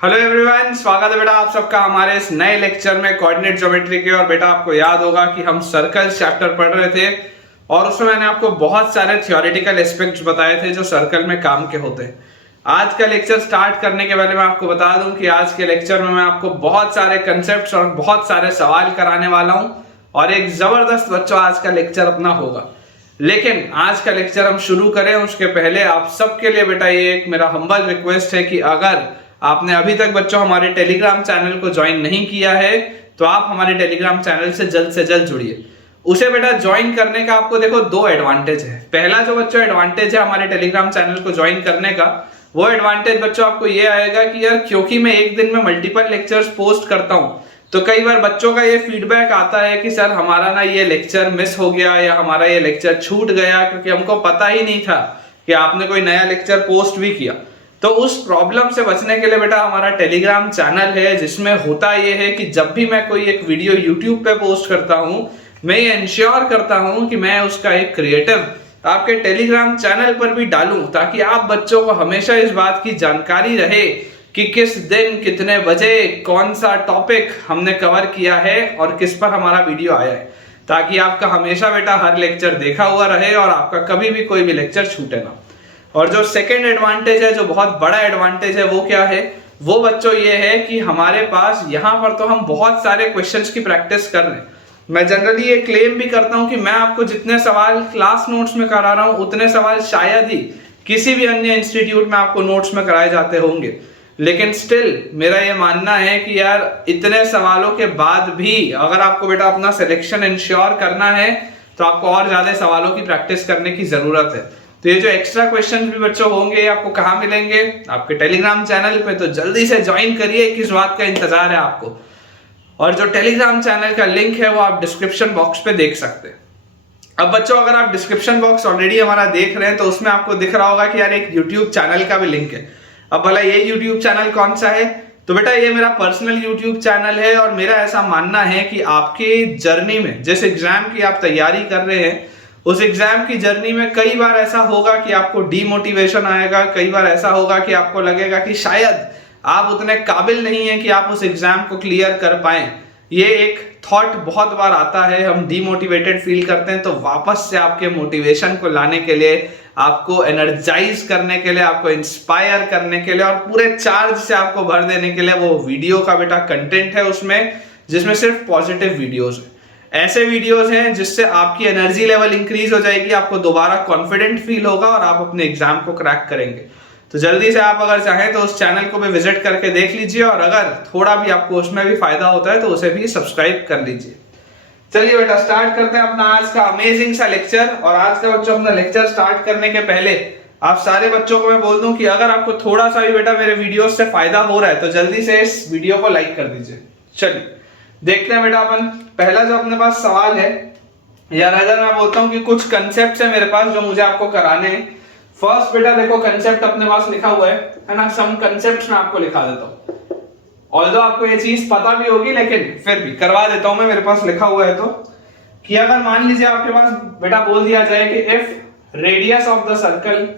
Hello everyone, स्वागत है बेटा आप सबका हमारे इस नए लेक्चर में कोऑर्डिनेट ज्योमेट्री के। और बेटा आपको याद होगा कि हम सर्कल चैप्टर पढ़ रहे थे और उसमें मैंने आपको बहुत सारे थ्योरेटिकल एस्पेक्ट्स बताए थे जो सर्कल में काम के होते हैं। आज का लेक्चर स्टार्ट करने के पहले मैं आपको बता दूं कि आज के लेक्चर में मैं आपको बहुत सारे कंसेप्ट्स और बहुत सारे सवाल कराने वाला हूं और एक जबरदस्त बच्चों आज का लेक्चर अपना होगा। लेकिन आज का लेक्चर हम शुरू करें उसके पहले आप सबके लिए बेटा ये एक मेरा हम्बल रिक्वेस्ट है कि अगर आपने अभी तक बच्चों हमारे टेलीग्राम चैनल को ज्वाइन नहीं किया है तो आप हमारे टेलीग्राम चैनल से जल्द जुड़िए। उसे बेटा ज्वाइन करने का आपको देखो दो एडवांटेज है। पहला जो बच्चों एडवांटेज है हमारे टेलीग्राम चैनल को ज्वाइन करने का, वो एडवांटेज बच्चों आपको ये आएगा कि यार क्योंकि मैं एक दिन में मल्टीपल लेक्चर्स पोस्ट करता हूं तो कई बार बच्चों का ये फीडबैक आता है कि सर हमारा ना ये लेक्चर मिस हो गया या हमारा ये लेक्चर छूट गया क्योंकि हमको पता ही नहीं था कि आपने कोई नया लेक्चर पोस्ट भी किया। तो उस प्रॉब्लम से बचने के लिए बेटा हमारा टेलीग्राम चैनल है जिसमें होता यह है कि जब भी मैं कोई एक वीडियो यूट्यूब पे पोस्ट करता हूं मैं ये इंश्योर करता हूं कि मैं उसका एक क्रिएटिव आपके टेलीग्राम चैनल पर भी डालूं ताकि आप बच्चों को हमेशा इस बात की जानकारी रहे कि किस दिन कितने बजे कौन सा टॉपिक हमने कवर किया है और किस पर हमारा वीडियो आया है, ताकि आपका हमेशा बेटा हर लेक्चर देखा हुआ रहे और आपका कभी भी कोई भी लेक्चर छूटे ना। और जो सेकंड एडवांटेज है, जो बहुत बड़ा एडवांटेज है, वो क्या है? वो बच्चों ये है कि हमारे पास यहाँ पर तो हम बहुत सारे क्वेश्चंस की प्रैक्टिस कर रहे हैं। मैं जनरली ये क्लेम भी करता हूँ कि मैं आपको जितने सवाल क्लास नोट्स में करा रहा हूँ उतने सवाल शायद ही किसी भी अन्य इंस्टीट्यूट में आपको नोट्स में कराए जाते होंगे। लेकिन स्टिल मेरा ये मानना है कि यार इतने सवालों के बाद भी अगर आपको बेटा अपना सिलेक्शन इंश्योर करना है तो आपको और ज्यादा सवालों की प्रैक्टिस करने की जरूरत है। तो ये जो एक्स्ट्रा क्वेश्चन भी बच्चों होंगे आपको कहाँ मिलेंगे? आपके टेलीग्राम चैनल पे। तो जल्दी से ज्वाइन करिए, किस बात का इंतजार है आपको? और जो टेलीग्राम चैनल का लिंक है वो आप डिस्क्रिप्शन बॉक्स पे देख सकते हैं। अब बच्चों अगर आप डिस्क्रिप्शन बॉक्स ऑलरेडी हमारा देख रहे हैं तो उसमें आपको दिख रहा होगा कि यार एक यूट्यूब चैनल का भी लिंक है। अब भला ये यूट्यूब चैनल कौन सा है? तो बेटा ये मेरा पर्सनल यूट्यूब चैनल है और मेरा ऐसा मानना है कि आपके जर्नी में जिस एग्जाम की आप तैयारी कर रहे हैं उस एग्जाम की जर्नी में कई बार ऐसा होगा कि आपको डीमोटिवेशन आएगा, कई बार ऐसा होगा कि आपको लगेगा कि शायद आप उतने काबिल नहीं हैं कि आप उस एग्जाम को क्लियर कर पाएं। ये एक थॉट बहुत बार आता है, हम डीमोटिवेटेड फील करते हैं। तो वापस से आपके मोटिवेशन को लाने के लिए, आपको एनर्जाइज करने के लिए, आपको इंस्पायर करने के लिए और पूरे चार्ज से आपको भर देने के लिए वो वीडियो का बेटा कंटेंट है उसमें, जिसमें सिर्फ पॉजिटिव वीडियोस है। ऐसे वीडियोस हैं जिससे आपकी एनर्जी लेवल इंक्रीज हो जाएगी, आपको दोबारा कॉन्फिडेंट फील होगा और आप अपने एग्जाम को क्रैक करेंगे। तो जल्दी से आप अगर चाहें तो उस चैनल को भी विजिट करके देख लीजिए और अगर थोड़ा भी आपको उसमें भी फायदा होता है तो उसे भी सब्सक्राइब कर लीजिए। चलिए बेटा स्टार्ट करते हैं अपना आज का अमेजिंग सा लेक्चर। और आज का बच्चों अपना लेक्चर स्टार्ट करने के पहले आप सारे बच्चों को मैं बोल दूं कि अगर आपको थोड़ा सा भी बेटा मेरे वीडियो से फायदा हो रहा है तो जल्दी से इस वीडियो को लाइक कर दीजिए। चलिए देखते हैं बेटा अपन पहला जो अपने पास सवाल है, यार अगर मैं बोलता हूँ कि कुछ कंसेप्ट है मेरे पास जो मुझे आपको कराने हैं। फर्स्ट बेटा देखो कंसेप्ट अपने पास लिखा हुआ है ना, सम कंसेप्ट मैं आपको लिखा देता हूँ। ऑल्दो आपको ये चीज पता भी होगी लेकिन फिर भी करवा देता हूं मैं, मेरे पास लिखा हुआ है। तो कि अगर मान लीजिए आपके पास बेटा बोल दिया जाए कि if radius of the circle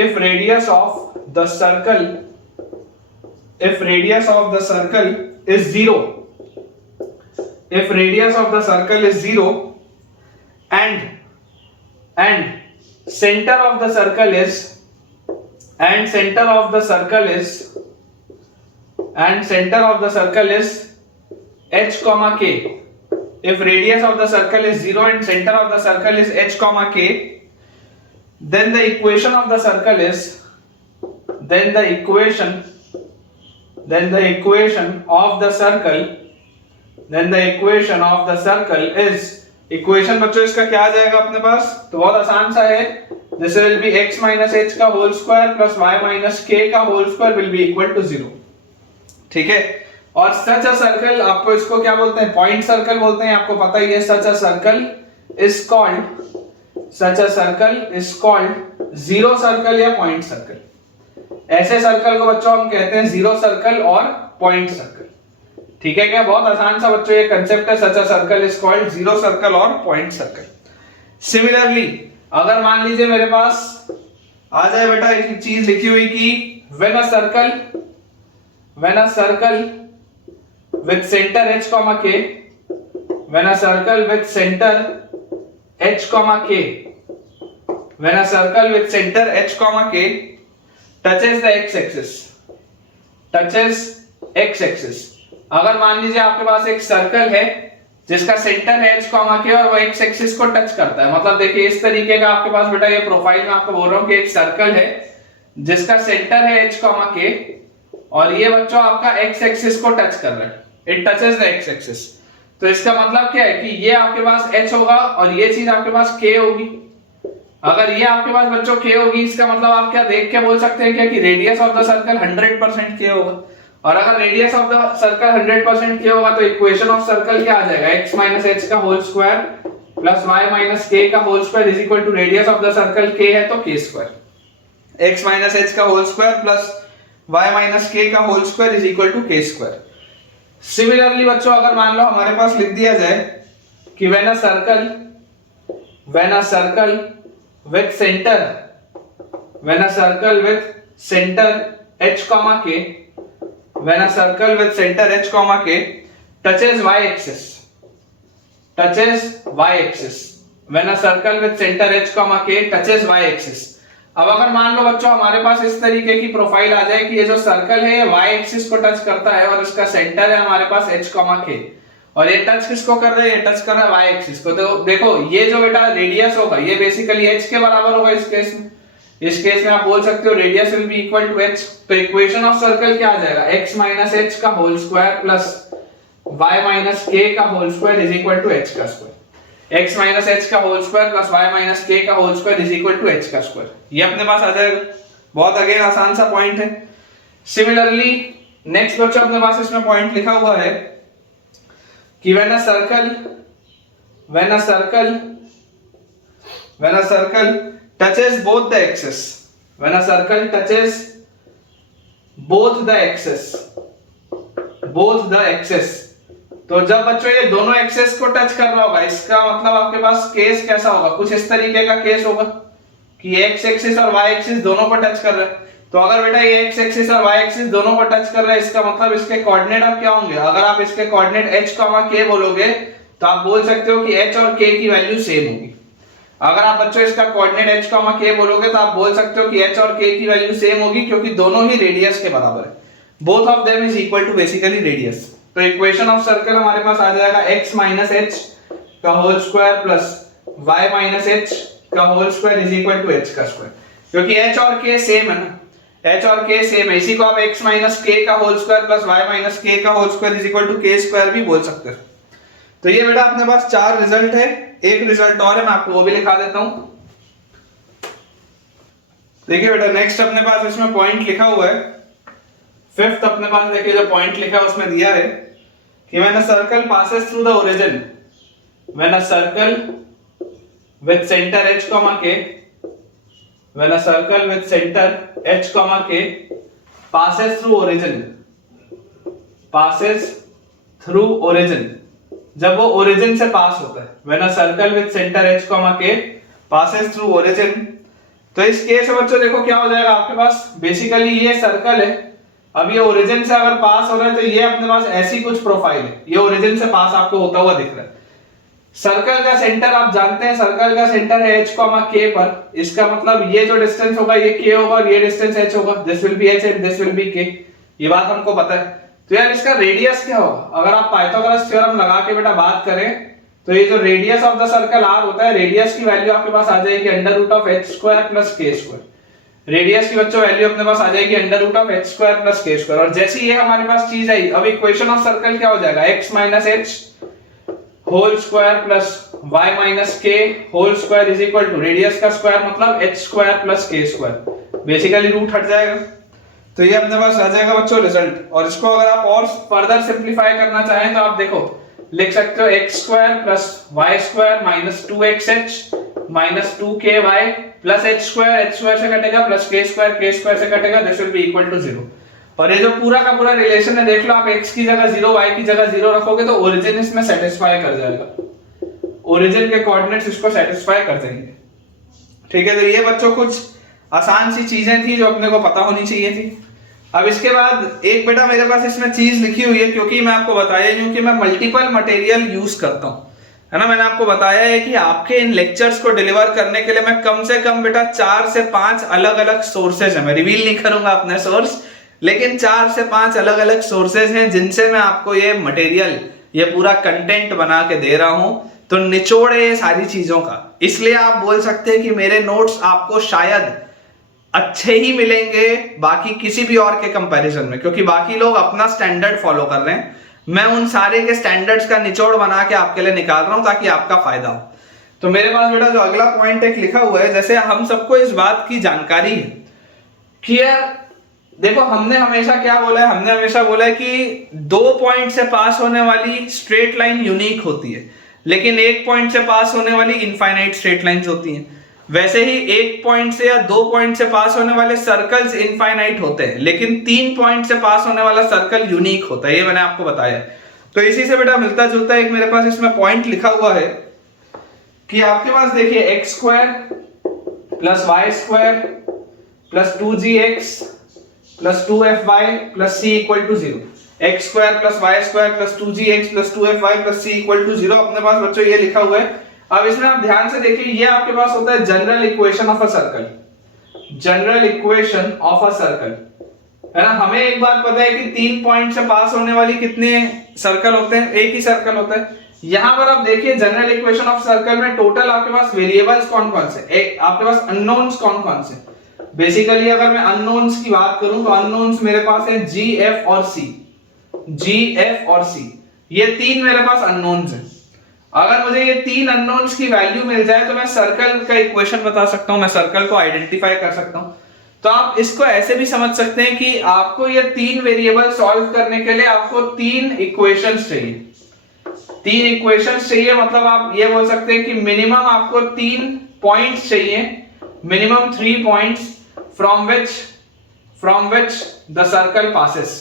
if radius of the circle is zero, if radius of the circle is zero and center of the circle is h comma k, if radius of the circle is 0 and center of the circle is h comma k, then the equation of the circle is equation बच्चों इसका क्या आ जाएगा अपने पास? तो बहुत आसान सा है, this will be x minus h का whole square plus y minus k का whole square will be equal to 0। ठीक है। और सच अ सर्कल, आपको इसको क्या बोलते हैं? पॉइंट सर्कल बोलते हैं, आपको पता ही है। Such a circle is called zero circle या पॉइंट सर्कल। ऐसे सर्कल को बच्चों हम कहते हैं जीरो सर्कल और पॉइंट सर्कल। ठीक है क्या? बहुत आसान सा बच्चों ये कंसेप्ट है, such a circle is called zero circle और पॉइंट सर्कल। सिमिलरली अगर मान लीजिए मेरे पास आ जाए बेटा एक चीज लिखी हुई कि when a circle when a circle with center h comma k, when a circle with center h comma k, when a circle with center h comma k touches the x axis, touches x axis। अगर मान लीजिए आपके पास एक circle है जिसका centre है h comma के और वो x एक्सिस को टच करता है, मतलब देखिए इस तरीके का आपके पास बेटा ये प्रोफाइल में आपको बोल रहा हूं कि एक सर्कल है जिसका सेंटर है h कॉमा के और ये बच्चों आपका x एक्सिस को टच कर रहा है, it touches the x axis. तो इसका मतलब क्या है कि ये आपके पास h होगा और ये चीज आपके पास k होगी। अगर ये आपके पास बच्चों k होगी इसका मतलब आप क्या देख के बोल सकते हैं क्या कि radius of the circle 100% k होगा। और अगर radius of the circle 100% k होगा तो इक्वेशन ऑफ सर्कल क्या आ जाएगा, x माइनस h का whole square plus y minus k का whole square is equal to radius of the circle k है तो k square. x minus h का whole square plus y minus k का whole square is equal to k square. Similarly बच्चों अगर मान लो हमारे पास लिख दिया जाए कि when a circle with centre, when a circle with centre h comma k, when a circle with center h comma k touches y axis, touches y axis, when a circle with center h comma k touches y axis। अब अगर मान लो बच्चों हमारे पास इस तरीके की profile आ जाए कि ये जो सर्कल है ये y एक्सिस को टच करता है और इसका सेंटर है हमारे पास h कॉमा k और ये टच किसको कर रहा है, ये टच कर रहा है y एक्सिस को। तो देखो ये जो बेटा रेडियस होगा ये बेसिकली h के बराबर होगा इस केस में। इस केस में आप बोल सकते हो radius will be equal to h। तो इक्वेशन ऑफ सर्कल क्या आ जाएगा, x माइनस h का whole square plus y minus k का whole square is equal to h का स्क्वायर। x माइनस h का whole square plus y minus k का whole square is equal to h का square. ये अपने पास आ जाएगा, बहुत अगेन आसान सा पॉइंट है। सिमिलरली नेक्स्ट बच्चों अपने पास इसमें पॉइंट लिखा हुआ है कि when a circle touches both the axis, when a circle touches both the axis, तो जब बच्चों ये दोनों एक्सेस को टच कर रहा होगा इसका मतलब आपके पास केस कैसा होगा, कुछ इस तरीके का केस होगा कि x एक्सिस और y एक्सिस दोनों पर टच कर रहा है। तो अगर बेटा ये x एक्सिस और y एक्सिस दोनों पर टच कर रहा है इसका मतलब इसके कोऑर्डिनेट आप क्या होंगे, अगर आप इसके कोऑर्डिनेट h, k बोलोगे तो आप बोल सकते हो कि h और k की वैल्यू सेम होगी। अगर आप बच्चों इसका कोऑर्डिनेट h, k बोलोगे तो आप बोल सकते हो कि h और k की वैल्यू सेम होगी क्योंकि दोनों ही रेडियस के बराबर है। Both of them is equal to basically radius. तो इक्वेशन ऑफ सर्कल हमारे पास आ जाएगा x माइनस h का whole square plus y minus h का whole square is equal to h का स्क्वायर, क्योंकि h और k सेम है ना, h और k सेम है। इसी को आप x माइनस k का whole square plus y minus k का whole square is equal to k square भी बोल सकते हैं। तो ये बेटा अपने पास 4 रिजल्ट है, एक रिजल्ट और है मैं आपको वो भी लिखा देता हूं। देखिए बेटा नेक्स्ट अपने पास इसमें पॉइंट लिखा हुआ है, फिफ्थ अपने पास देखिए जो पॉइंट लिखा है उसमें दिया है कि when a circle passes through the origin, when a circle with centre h comma k, when a circle with centre h comma k passes through origin, passes through origin, जब वो ओरिजिन से पास होता है, when a circle with centre h, k passes through origin, तो इस case में बच्चों देखो क्या हो जाएगा आपके पास, बेसिकली ये सर्कल है, अब ये ओरिजिन से अगर पास हो रहा है तो ये अपने पास ऐसी कुछ प्रोफाइल है, ये ओरिजिन से पास आपको होता हुआ दिख रहा है। सर्कल का सेंटर आप जानते हैं, सर्कल का सेंटर है h, k पर, इसका मतलब ये जो डिस्टेंस होगा ये k होगा और ये डिस्टेंस h होगा, this will B h and this will B k, ये बात हमको पता है। तो यार इसका रेडियस क्या होगा, अगर आप पाइथागोरस थ्योरम लगा के बेटा बात करें तो ये जो radius of the circle r होता है, रेडियस की वैल्यू आपके पास आ जाएगी under root of h square plus k square. Radius की बच्चों वैल्यू अपने पास आ जाएगी under root of h square plus k square. और जैसे ही ये हमारे पास चीज आई, अब इक्वेशन ऑफ सर्कल क्या हो जाएगा, x minus h whole square plus y minus k whole square is equal to radius का स्क्वायर मतलब h square plus k square, basically root हट जाएगा। तो ये अपने पास आ जाएगा बच्चों रिजल्ट। और इसको अगर आप और फर्दर सिंपलीफाई करना चाहें तो आप देखो लिख सकते हो x square plus y square minus 2xh minus 2ky plus h square से कटेगा प्लस k स्क्वायर से कटेगा, this will be equal to 0। और ये जो पूरा का पूरा रिलेशन है देख लो, आप x की जगह 0 y की जगह 0 रखोगे तो ओरिजिन इसमें सेटिस्फाई कर जाएगा, ओरिजिन के कोऑर्डिनेट्स इसको सेटिस्फाई कर देंगे। ठीक है, तो ये बच्चों कुछ आसान सी चीजें थी जो अपने को पता होनी चाहिए थी। अब इसके बाद एक बेटा मेरे पास इसमें चीज लिखी हुई है, क्योंकि मैं आपको बताया ही हूं कि मैं मल्टीपल मटेरियल यूज करता हूं, है ना। मैंने आपको बताया है कि आपके इन लेक्चर्स को डिलीवर करने के लिए मैं कम से कम बेटा 4 से 5 अलग अलग सोर्सेज है, मैं रिवील नहीं करूंगा अपने सोर्स, लेकिन 4 से 5 अलग अलग सोर्सेज हैं जिनसे मैं आपको ये मटेरियल, ये पूरा कंटेंट बना के दे रहा हूं। तो निचोड़ है ये सारी चीजों का, इसलिए आप बोल सकते हैं कि मेरे नोट्स आपको शायद अच्छे ही मिलेंगे बाकी किसी भी और के कंपैरिजन में, क्योंकि बाकी लोग अपना स्टैंडर्ड फॉलो कर रहे हैं, मैं उन सारे के स्टैंडर्ड्स का निचोड़ बना के आपके लिए निकाल रहा हूं ताकि आपका फायदा हो। तो मेरे पास बेटा जो अगला पॉइंट एक लिखा हुआ है, जैसे हम सबको इस बात की जानकारी है कि यार देखो, हमने हमेशा क्या बोला है, हमने हमेशा बोला है कि 2 पॉइंट से पास होने वाली स्ट्रेट लाइन यूनिक होती है, लेकिन 1 पॉइंट से पास होने वाली इनफाइनाइट स्ट्रेट लाइंस होती हैं। वैसे ही 1 पॉइंट से या 2 पॉइंट से पास होने वाले सर्कल्स इनफाइनाइट होते हैं, लेकिन 3 पॉइंट से पास होने वाला सर्कल यूनिक होता है, ये मैंने आपको बताया। तो इसी से बेटा मिलता जुलता एक मेरे पास इसमें पॉइंट लिखा हुआ है कि आपके पास देखिए x square plus y square plus 2gx plus 2fy plus c equal to 0, x square plus y square plus 2gx plus 2fy plus c equal to 0 अपने पास बच्चों ये लिखा हुआ है। अब इसमें आप ध्यान से देखिए, ये आपके पास होता है general equation of a circle, general equation of a circle, है ना। हमें एक बात पता है कि 3 पॉइंट से पास होने वाली कितने सर्कल होते हैं, एक ही सर्कल होता है। यहां पर आप देखिए जनरल इक्वेशन ऑफ सर्कल में टोटल आपके पास वेरिएबल्स कौन कौन से, आपके पास अननोन्स कौन कौन से। बेसिकली अगर मैं अननोन्स की बात करूं तो अननोन्स मेरे पास है जी एफ और सी, जी एफ और सी, ये 3 मेरे पास अननोन्स हैं। अगर मुझे ये 3 अननोन्स की वैल्यू मिल जाए तो मैं सर्कल का इक्वेशन बता सकता हूं, मैं सर्कल को आइडेंटिफाई कर सकता हूं। तो आप इसको ऐसे भी समझ सकते हैं कि आपको ये 3 वेरिएबल सॉल्व करने के लिए आपको 3 इक्वेशंस चाहिए, 3 इक्वेशंस चाहिए। मतलब आप ये बोल सकते हैं कि मिनिमम आपको 3 पॉइंट्स चाहिए, minimum 3 points from which the circle passes,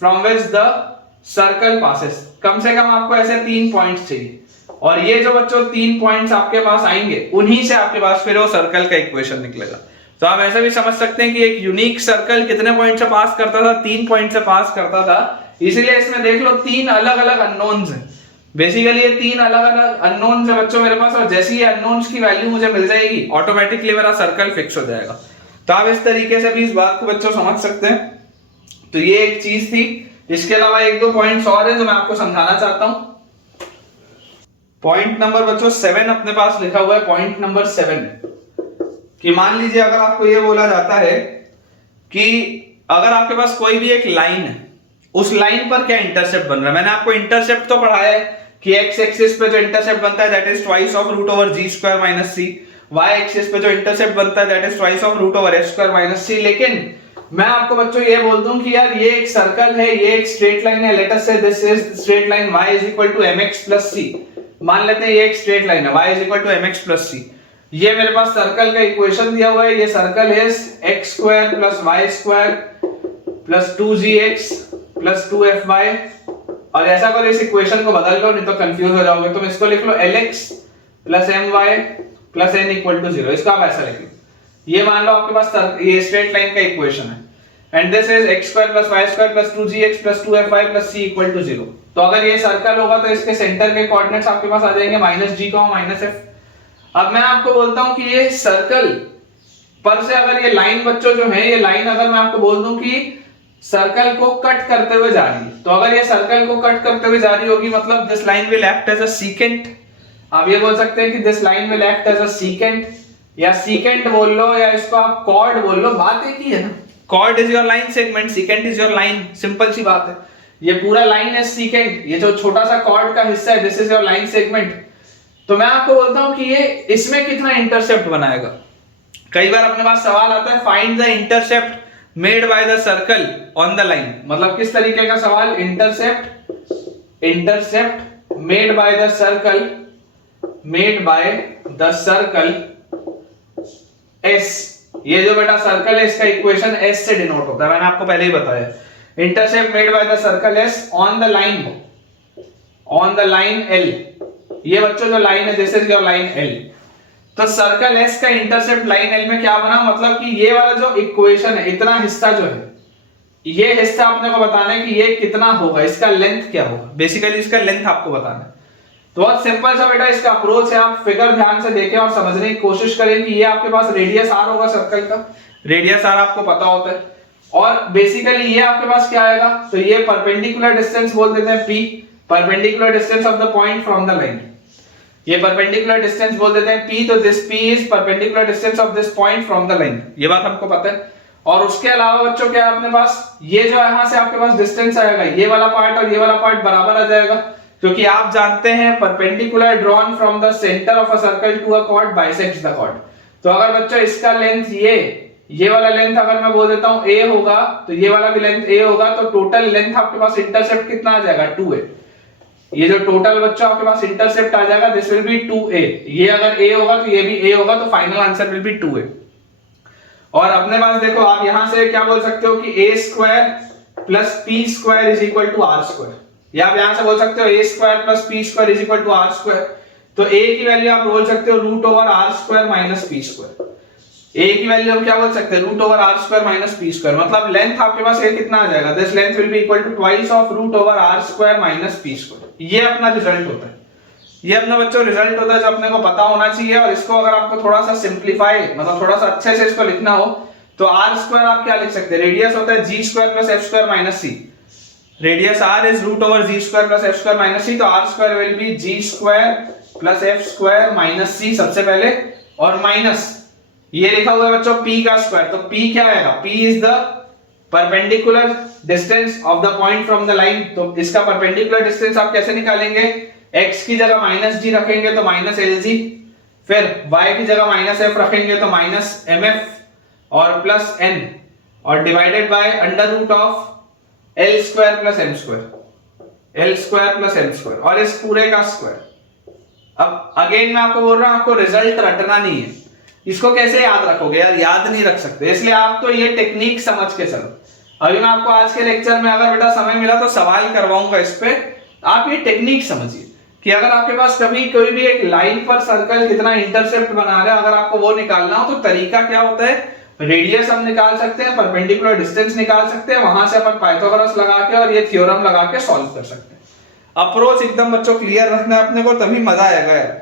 from which the circle passes। कम से कम आपको ऐसे 3 पॉइंट्स चाहिए, और ये जो बच्चों 3 पॉइंट्स आपके पास आएंगे उन्हीं से आपके पास फिर वो सर्कल का इक्वेशन निकलेगा। तो आप ऐसे भी समझ सकते हैं कि एक यूनिक सर्कल कितने पॉइंट से पास करता था, 3 पॉइंट से पास करता था। इसीलिए इसमें देख लो 3 अलग अलग अननोन्स हैं, बेसिकली ये 3 अलग अलग अननोन्स है बच्चों मेरे पास, और जैसी ये अननोन्स की वैल्यू मुझे मिल जाएगी ऑटोमेटिकली मेरा सर्कल फिक्स हो जाएगा। तो आप इस तरीके से भी इस बात को बच्चों समझ सकते हैं। तो ये एक चीज थी। इसके अलावा 1-2 पॉइंट्स और हैं जो मैं आपको समझाना चाहता हूं। पॉइंट नंबर बच्चों 7 अपने पास लिखा हुआ है, पॉइंट नंबर 7 कि मान लीजिए अगर आपको ये बोला जाता है कि अगर आपके पास कोई भी एक लाइन है, उस लाइन पर क्या इंटरसेप्ट बन रहा है। मैंने आपको इंटरसेप्ट तो पढ़ाया है कि एक्स एक्सिस पे जो इंटरसेप्ट बनता है that is twice of root over g square minus c, Y axis पे जो इंटरसेप्ट बनता है that is twice of root over h square minus c. लेकिन मैं आपको बच्चों ये बोल दूं कि यार ये एक सर्कल है, ये एक स्ट्रेट लाइन है, let us say this is straight line y is equal to mx plus c। मान लेते हैं ये एक स्ट्रेट लाइन है, y is equal to mx plus c। ये मेरे पास सर्कल का इक्वेशन दिया हुआ है, ये सर्कल है x square plus y square plus 2gx plus 2fy। और ऐसा करो इस इक्वेशन को बदल लो, नहीं तो कंफ्यूज हो जाओगे। तुम इसको लिख लो lx plus my plus n equal to 0। इसको आप ऐसा लिख लो, ये मान लो आपके पास ये स्ट्रेट लाइन का इक्वेशन है, and this is x square plus y square plus 2gx plus 2fy plus c equal to 0। तो अगर ये सर्कल होगा तो इसके सेंटर के कोऑर्डिनेट्स आपके पास आ जाएंगे -g, -f। अब मैं आपको बोलता हूं कि ये सर्कल पर से अगर ये लाइन बच्चों जो है, ये लाइन अगर मैं आपको बोल दूं कि सर्कल को कट करते हुए जा रही है, तो अगर ये सर्कल को कट करते हुए जा रही होगी मतलब this line will act as a secant. आप ये बोल सकते हैं कि this line will act as a secant, या सीकेंट बोल लो, या इसको आप कॉर्ड बोल लो, बात एक ही है ना। Chord is your line segment, secant is your line, simple सी बात है। ये पूरा लाइन है सीकेंट, ये जो छोटा सा कॉर्ड का हिस्सा है this is your line segment. तो मैं आपको बोलता हूं कि ये इसमें कितना इंटरसेप्ट बनाएगा। कई बार अपने पास सवाल आता है find the intercept made by the circle on the line. मतलब किस तरीके का सवाल, intercept made by the circle, made by the circle S। ये जो बेटा सर्कल है इसका इक्वेशन S से डिनोट होता है, मैंने आपको पहले ही बताया। Intercept made by the circle S on the line L। ये बच्चों जो लाइन है this is your line L। तो सर्कल S का इंटरसेप्ट लाइन L में क्या बना, मतलब कि ये वाला जो इक्वेशन है, इतना हिस्सा जो है, ये हिस्सा अपने को बताना है कि ये कितना होगा, इसका लेंथ क्या होगा, बेसिकली इसका लेंथ आपको बताना है। तो बहुत सिंपल सा बेटा इसका अप्रोच है, आप फिगर ध्यान से देखें और समझने की कोशिश करें कि ये आपके पास रेडियस आर होगा सर्कल का, रेडियस आर आपको पता होता है, और बेसिकली ये आपके पास क्या आएगा, तो ये परपेंडिकुलर डिस्टेंस बोल देते हैं p, perpendicular distance of the point from the line, ये परपेंडिकुलर डिस्टेंस बोल देते हैं p, तो this p is perpendicular distance of this point from the line, ये बात हमको पता है। और उसके अलावा बच्चों क्या है अपने पास, ये जो यहां से आपके पास डिस्टेंस आएगा, ये वाला पार्ट और ये वाला पार्ट बराबर आ जाएगा, क्योंकि आप जानते हैं perpendicular drawn from the centre of a circle to a chord bisects the chord. तो अगर बच्चों इसका लेंथ ये वाला लेंथ अगर मैं बोल देता हूं a होगा, तो ये वाला भी लेंथ a होगा, तो टोटल लेंथ आपके पास इंटरसेप्ट कितना आ जाएगा 2a। ये जो टोटल बच्चों आपके पास इंटरसेप्ट आ जाएगा दिस विल बी 2a, ये अगर a होगा तो ये भी a होगा, तो final answer will be 2a। और अपने पास देखो आप यहां से क्या बोल सकते हो कि a square plus p square is equal to r square, या आप यहां से बोल सकते हो a square plus p square is equal to r square. तो a की वैल्यू आप बोल सकते हो root over r square minus p square, a की वैल्यू हम क्या बोल सकते हैं root over r square minus p square, मतलब लेंथ आपके पास a कितना आ जाएगा, this length will be equal to twice of root over r square minus p square. ये अपना रिजल्ट होता है, ये अपना बच्चों रिजल्ट होता है जो अपने को पता होना चाहिए। और इसको अगर आपको थोड़ा सा सिंपलीफाई, मतलब थोड़ा सा अच्छे से इसको लिखना हो, तो r स्क्वायर आप क्या लिख सकते हैं, रेडियस होता है g square plus f square minus c, radius r is root over g square plus f square minus c, तो r square will be g square plus f square minus c सबसे पहले, और minus ये लिखा हुआ है बच्चों p का स्क्वायर, तो p क्या आएगा, p is the perpendicular distance of the point from the line. तो इसका परपेंडिकुलर डिस्टेंस आप कैसे निकालेंगे, x की जगह माइनस g रखेंगे तो माइनस lg, फिर y की जगह माइनस f रखेंगे तो माइनस mf और प्लस n, और divided by under root of l square plus m square, l square plus m square, और इस पूरे का स्क्वायर। अब अगेन मैं आपको बोल रहा हूं आपको रिजल्ट रटना नहीं है, इसको कैसे याद रखोगे यार, याद नहीं रख सकते, इसलिए आप तो ये टेक्निक समझ के चलो। अभी मैं आपको आज के लेक्चर में अगर बेटा समय मिला तो सवाल करवाऊंगा इस पे, आप ये टेक्निक समझिए कि अगर आपके पास कभी कोई भी एक लाइन पर सर्कल कितना इंटरसेप्ट बना रहा है, अगर आपको वो निकालना हो तो तरीका क्या होता है, रेडियस हम निकाल सकते हैं, परपेंडिकुलर डिस्टेंस निकाल सकते हैं, वहां से अपन पाइथागोरस लगा के और ये थ्योरम लगा के सॉल्व कर सकते हैं। अप्रोच एकदम बच्चों क्लियर रखना है अपने को, तभी मजा आएगा यार,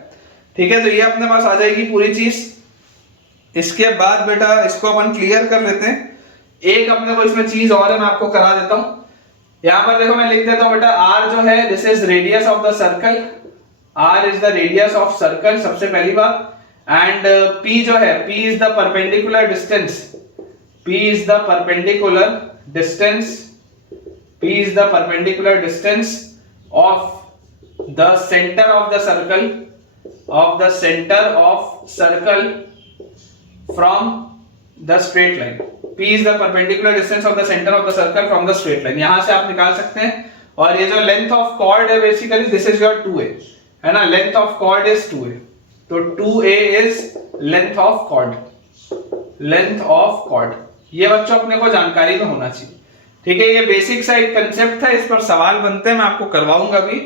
ठीक है। तो ये अपने पास आ जाएगी पूरी चीज। इसके बाद बेटा इसको अपन क्लियर कर लेते हैं, एक अपने को इसमें चीज और है मैं आपको करा देता हूं। यहां पर देखो मैं लिख देता हूं बेटा r जो है this is radius of the circle, r is the radius of circle सबसे पहली बात, एंड p जो है p is the perpendicular distance, p is the perpendicular distance, p is the perpendicular distance of the centre of the circle, of the centre of circle from the straight line, p is the perpendicular distance of the center of the circle from the straight line, यहां से आप निकाल सकते हैं। और ये जो length of cord है basically this is your 2a, है ना, length of cord is 2a, तो 2a is length of chord, length of chord. ये बच्चों अपने को जानकारी में होना चाहिए, ठीक है। ये बेसिक सा एक कंसेप्ट था, इस पर सवाल बनते हैं, मैं आपको करवाऊंगा भी।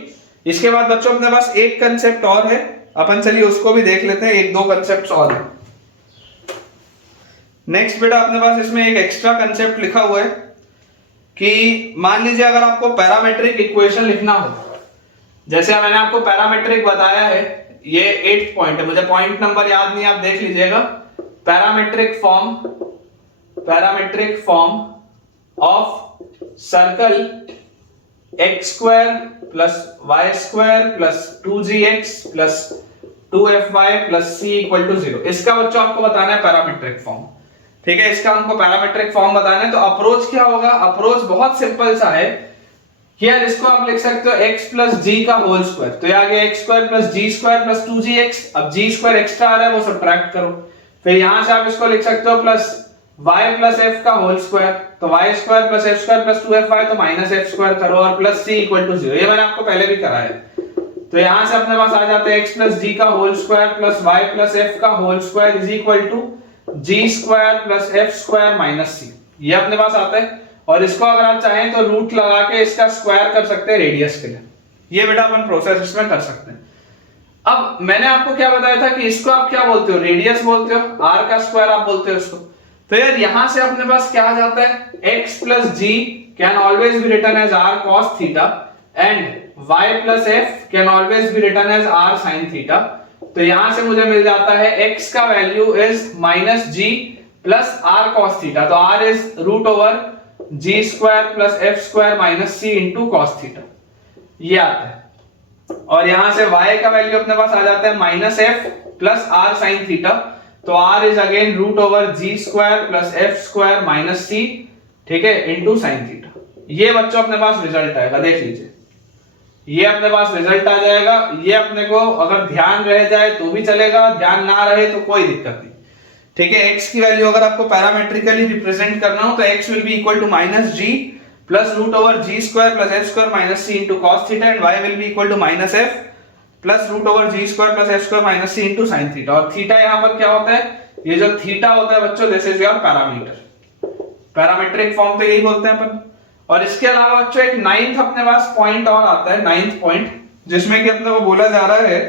इसके बाद बच्चों अपने पास एक कंसेप्ट और है, अपन चलिए उसको भी देख लेते हैं, एक दो कंसेप्ट और है। नेक्स्ट बेटा अपने पास इसमें एक एक्स्ट्रा कंसेप्ट लिखा हुआ है कि मान लीजिए अगर आपको पैरामेट्रिक इक्वेशन लिखना हो, जैसे मैंने आपको पैरामेट्रिक बताया है, ये 8th पॉइंट है, मुझे पॉइंट नंबर याद नहीं, आप देख लीजिएगा। Parametric form of circle x square plus y square plus 2gx plus 2fy plus c equal to 0, इसका बच्चों आपको बताना है पैरामेट्रिक फॉर्म, ठीक है। इसका हमको पैरामेट्रिक फॉर्म बताना है। तो अप्रोच क्या होगा, अप्रोच बहुत सिंपल सा है कि यार इसको आप लिख सकते हो x प्लस जी का होल स्क्वायर, तो ये आ गया x स्क्वायर प्लस जी स्क्वायर प्लस 2gx, अब जी स्क्वायर एक्स्ट्रा आ रहा है वो सब्ट्रैक्ट करो, फिर यहां से आप इसको लिख सकते हो प्लस y प्लस f का होल स्क्वायर, तो y square plus f square plus 2fy, तो माइनस f स्क्वायर करो और प्लस c इक्वल टू 0, ये मैंने आपको पहले भी कराया है। तो यहां से अपने पास आ जाता है x प्लस जी का whole square plus y plus f का whole square is equal to g square plus f square minus c, ये अपने पास आता है। और इसको अगर आप चाहें तो रूट लगा के इसका स्क्वायर कर सकते हैं रेडियस के लिए, ये बेटा अपन प्रोसेस इसमें कर सकते हैं। अब मैंने आपको क्या बताया था कि इसको आप क्या बोलते हो, रेडियस बोलते हो, r का स्क्वायर आप बोलते हो इसको, तो यार यहां से अपने पास क्या आ जाता है, x plus g can always be written as r cos theta and y plus f can always be written as r sin theta. तो यहां से मुझे मिल जाता है x का value is minus g plus r cos theta, तो r is root over g square plus f square minus c into cos theta, ये आता है। और यहां से y का वैल्यू अपने पास आ जाता है minus f plus r sin theta, तो r is again root over g square plus f square minus c, ठीक है, इंटू साइन थीटा। ये बच्चों अपने पास रिजल्ट आएगा, देख लीजिए ये अपने पास रिजल्ट आ जाएगा। ये अपने को अगर ध्यान रह जाए तो भी चलेगा, ध्यान ना रहे तो कोई दिक्कत नहीं, ठीक है। x की वैल्यू अगर आपको पैरामेट्रिकली रिप्रेजेंट करना हो तो x will be equal to minus g plus root over g square plus f square minus c into cos theta and y will be equal to minus f plus root over g square plus f square minus c into sine theta. और theta यहाँ पर क्या होता है, ये जो theta होता है बच्चों this is your parameter, parametric form तो यही बोलते हैं अपन। और इसके अलावा बच्चों एक नाइन्थ अपने पास पॉइंट और आता है, नाइन्थ पॉइंट, जिसमें कि अपने को बोला जा रहा है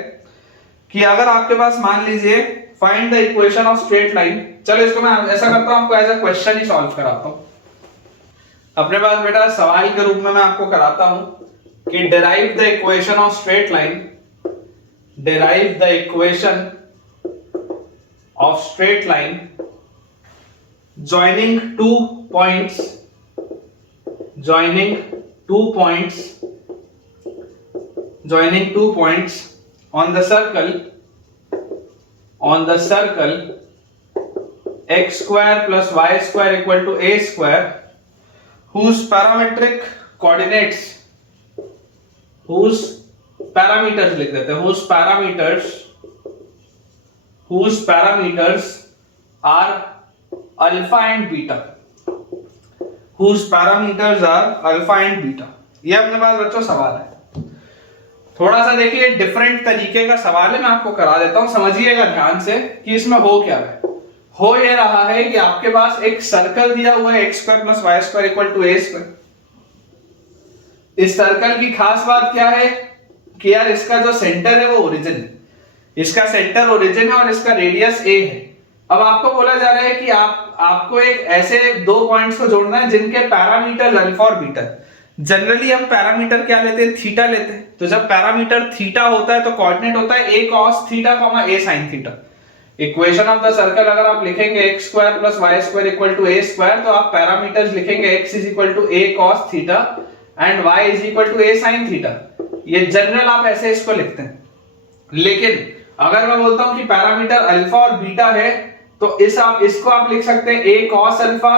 कि अगर आपके पास मान लीजिए find the equation of straight line, चलो इसको मैं ऐसा करता हूं आपको एज अ क्वेश्चन ही सॉल्व कराता हूं। अपने पास बेटा सवाल के रूप में मैं आपको कराता हूं कि derive the equation of straight line, derive the equation of straight line joining two points, joining two points, joining two points on the circle, on the circle x square plus y square equal to a square, whose parametric coordinates, whose parameters लिख देते हैं, whose parameters are alpha and beta, whose parameters are alpha and beta. ये अपने पास बच्चों सवाल है, थोड़ा सा देखिए डिफरेंट तरीके का सवाल है, मैं आपको करा देता हूं, समझिएगा ध्यान से कि इसमें हो क्या है। हो ये रहा है कि आपके पास एक सर्कल दिया हुआ है x square plus y square equal to a square. इस सर्कल की खास बात क्या है कि यार इसका जो सेंटर है वो ओरिजिन है, इसका सेंटर ओरिजिन है और इसका रेडियस a है। अब आपको बोला जा रहा है कि आपको एक ऐसे दो पॉइंट्स को जोड़ना है जिनके पैरामीटर अल्फा और बीटा। जनरली हम पैरामीटर क्या लेते हैं, थीटा लेते हैं। तो जब पैरामीटर थीटा होता है तो कोऑर्डिनेट होता है a cos theta, a sin theta. Equation of the circle अगर आप लिखेंगे x square plus y square equal to a square, तो आप पैरामीटर्स लिखेंगे x is equal to a cos theta and y is equal to a sin theta. ये general आप ऐसे इसको लिखते हैं। लेकिन अगर मैं बोलता हूं कि पैरामीटर अल्फा और बीटा है तो इसको आप लिख सकते हैं a cos alpha,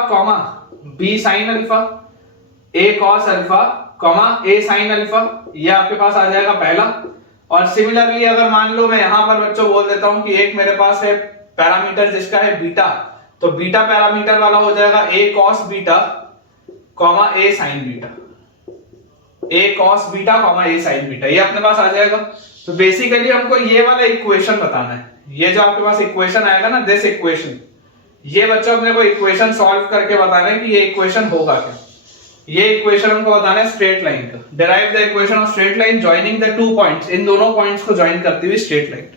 b sin alpha, a cos alpha, a sin alpha, ये आपके पास आ जाएगा पहला। और सिमिलरली अगर मान लो मैं यहां पर बच्चों बोल देता हूं कि एक मेरे पास है पैरामीटर जिसका है बीटा, तो बीटा पैरामीटर वाला हो जाएगा a cos beta, a sin beta, a cos beta, a sin beta, ये अपने पास आ जाएगा। तो बेसिकली हमको ये वाला इक्वेशन बताना है, ये जो आपके पास इक्वेशन आएगा ना, दिस इक्वेशन, ये बच्चों अपने को इक्वेशन सॉल्व करके बताना है कि ये इक्वेशन होगा क्या। ये इक्वेशन हमको बताना है स्ट्रेट लाइन का। Derive the equation of straight line joining the two points, इन दोनों पॉइंट्स को ज्वाइन करती हुई स्ट्रेट लाइन।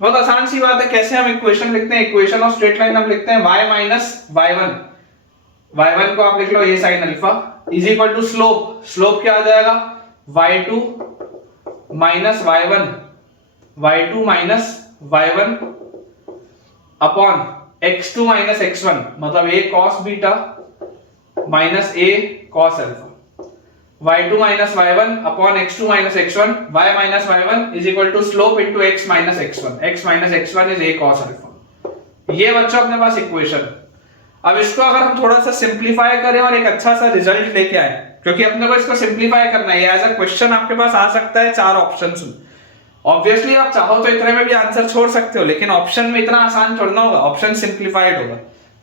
बहुत आसान सी बात है, कैसे हम इक्वेशन लिखते हैं, इक्वेशन ऑफ स्ट्रेट लाइन हम लिखते हैं y माइनस y1, y1 को आप लिख लो a sin alpha is equal to slope, slope क्या आ जाएगा y2 minus y1, y2 minus y1 upon x2 minus x1, मतलब a cos beta minus a cos alpha, y2 minus y1 upon x2 minus x1, y minus y1 is equal to slope into x minus x1, x minus x1 is a cos alpha. ये बच्चों अपने पास equation. अब इसको अगर हम थोड़ा सा simplify करें और एक अच्छा सा रिजल्ट लेके आए, क्योंकि अपने को इसको सिंप्लीफाई करना है, एज अ क्वेश्चन आपके पास आ सकता है 4 ऑप्शंस में। ऑब्वियसली आप चाहो तो इतने में भी आंसर छोड़ सकते हो, लेकिन ऑप्शन में इतना आसान छोड़ना होगा, ऑप्शन सिंप्लीफाइड होगा।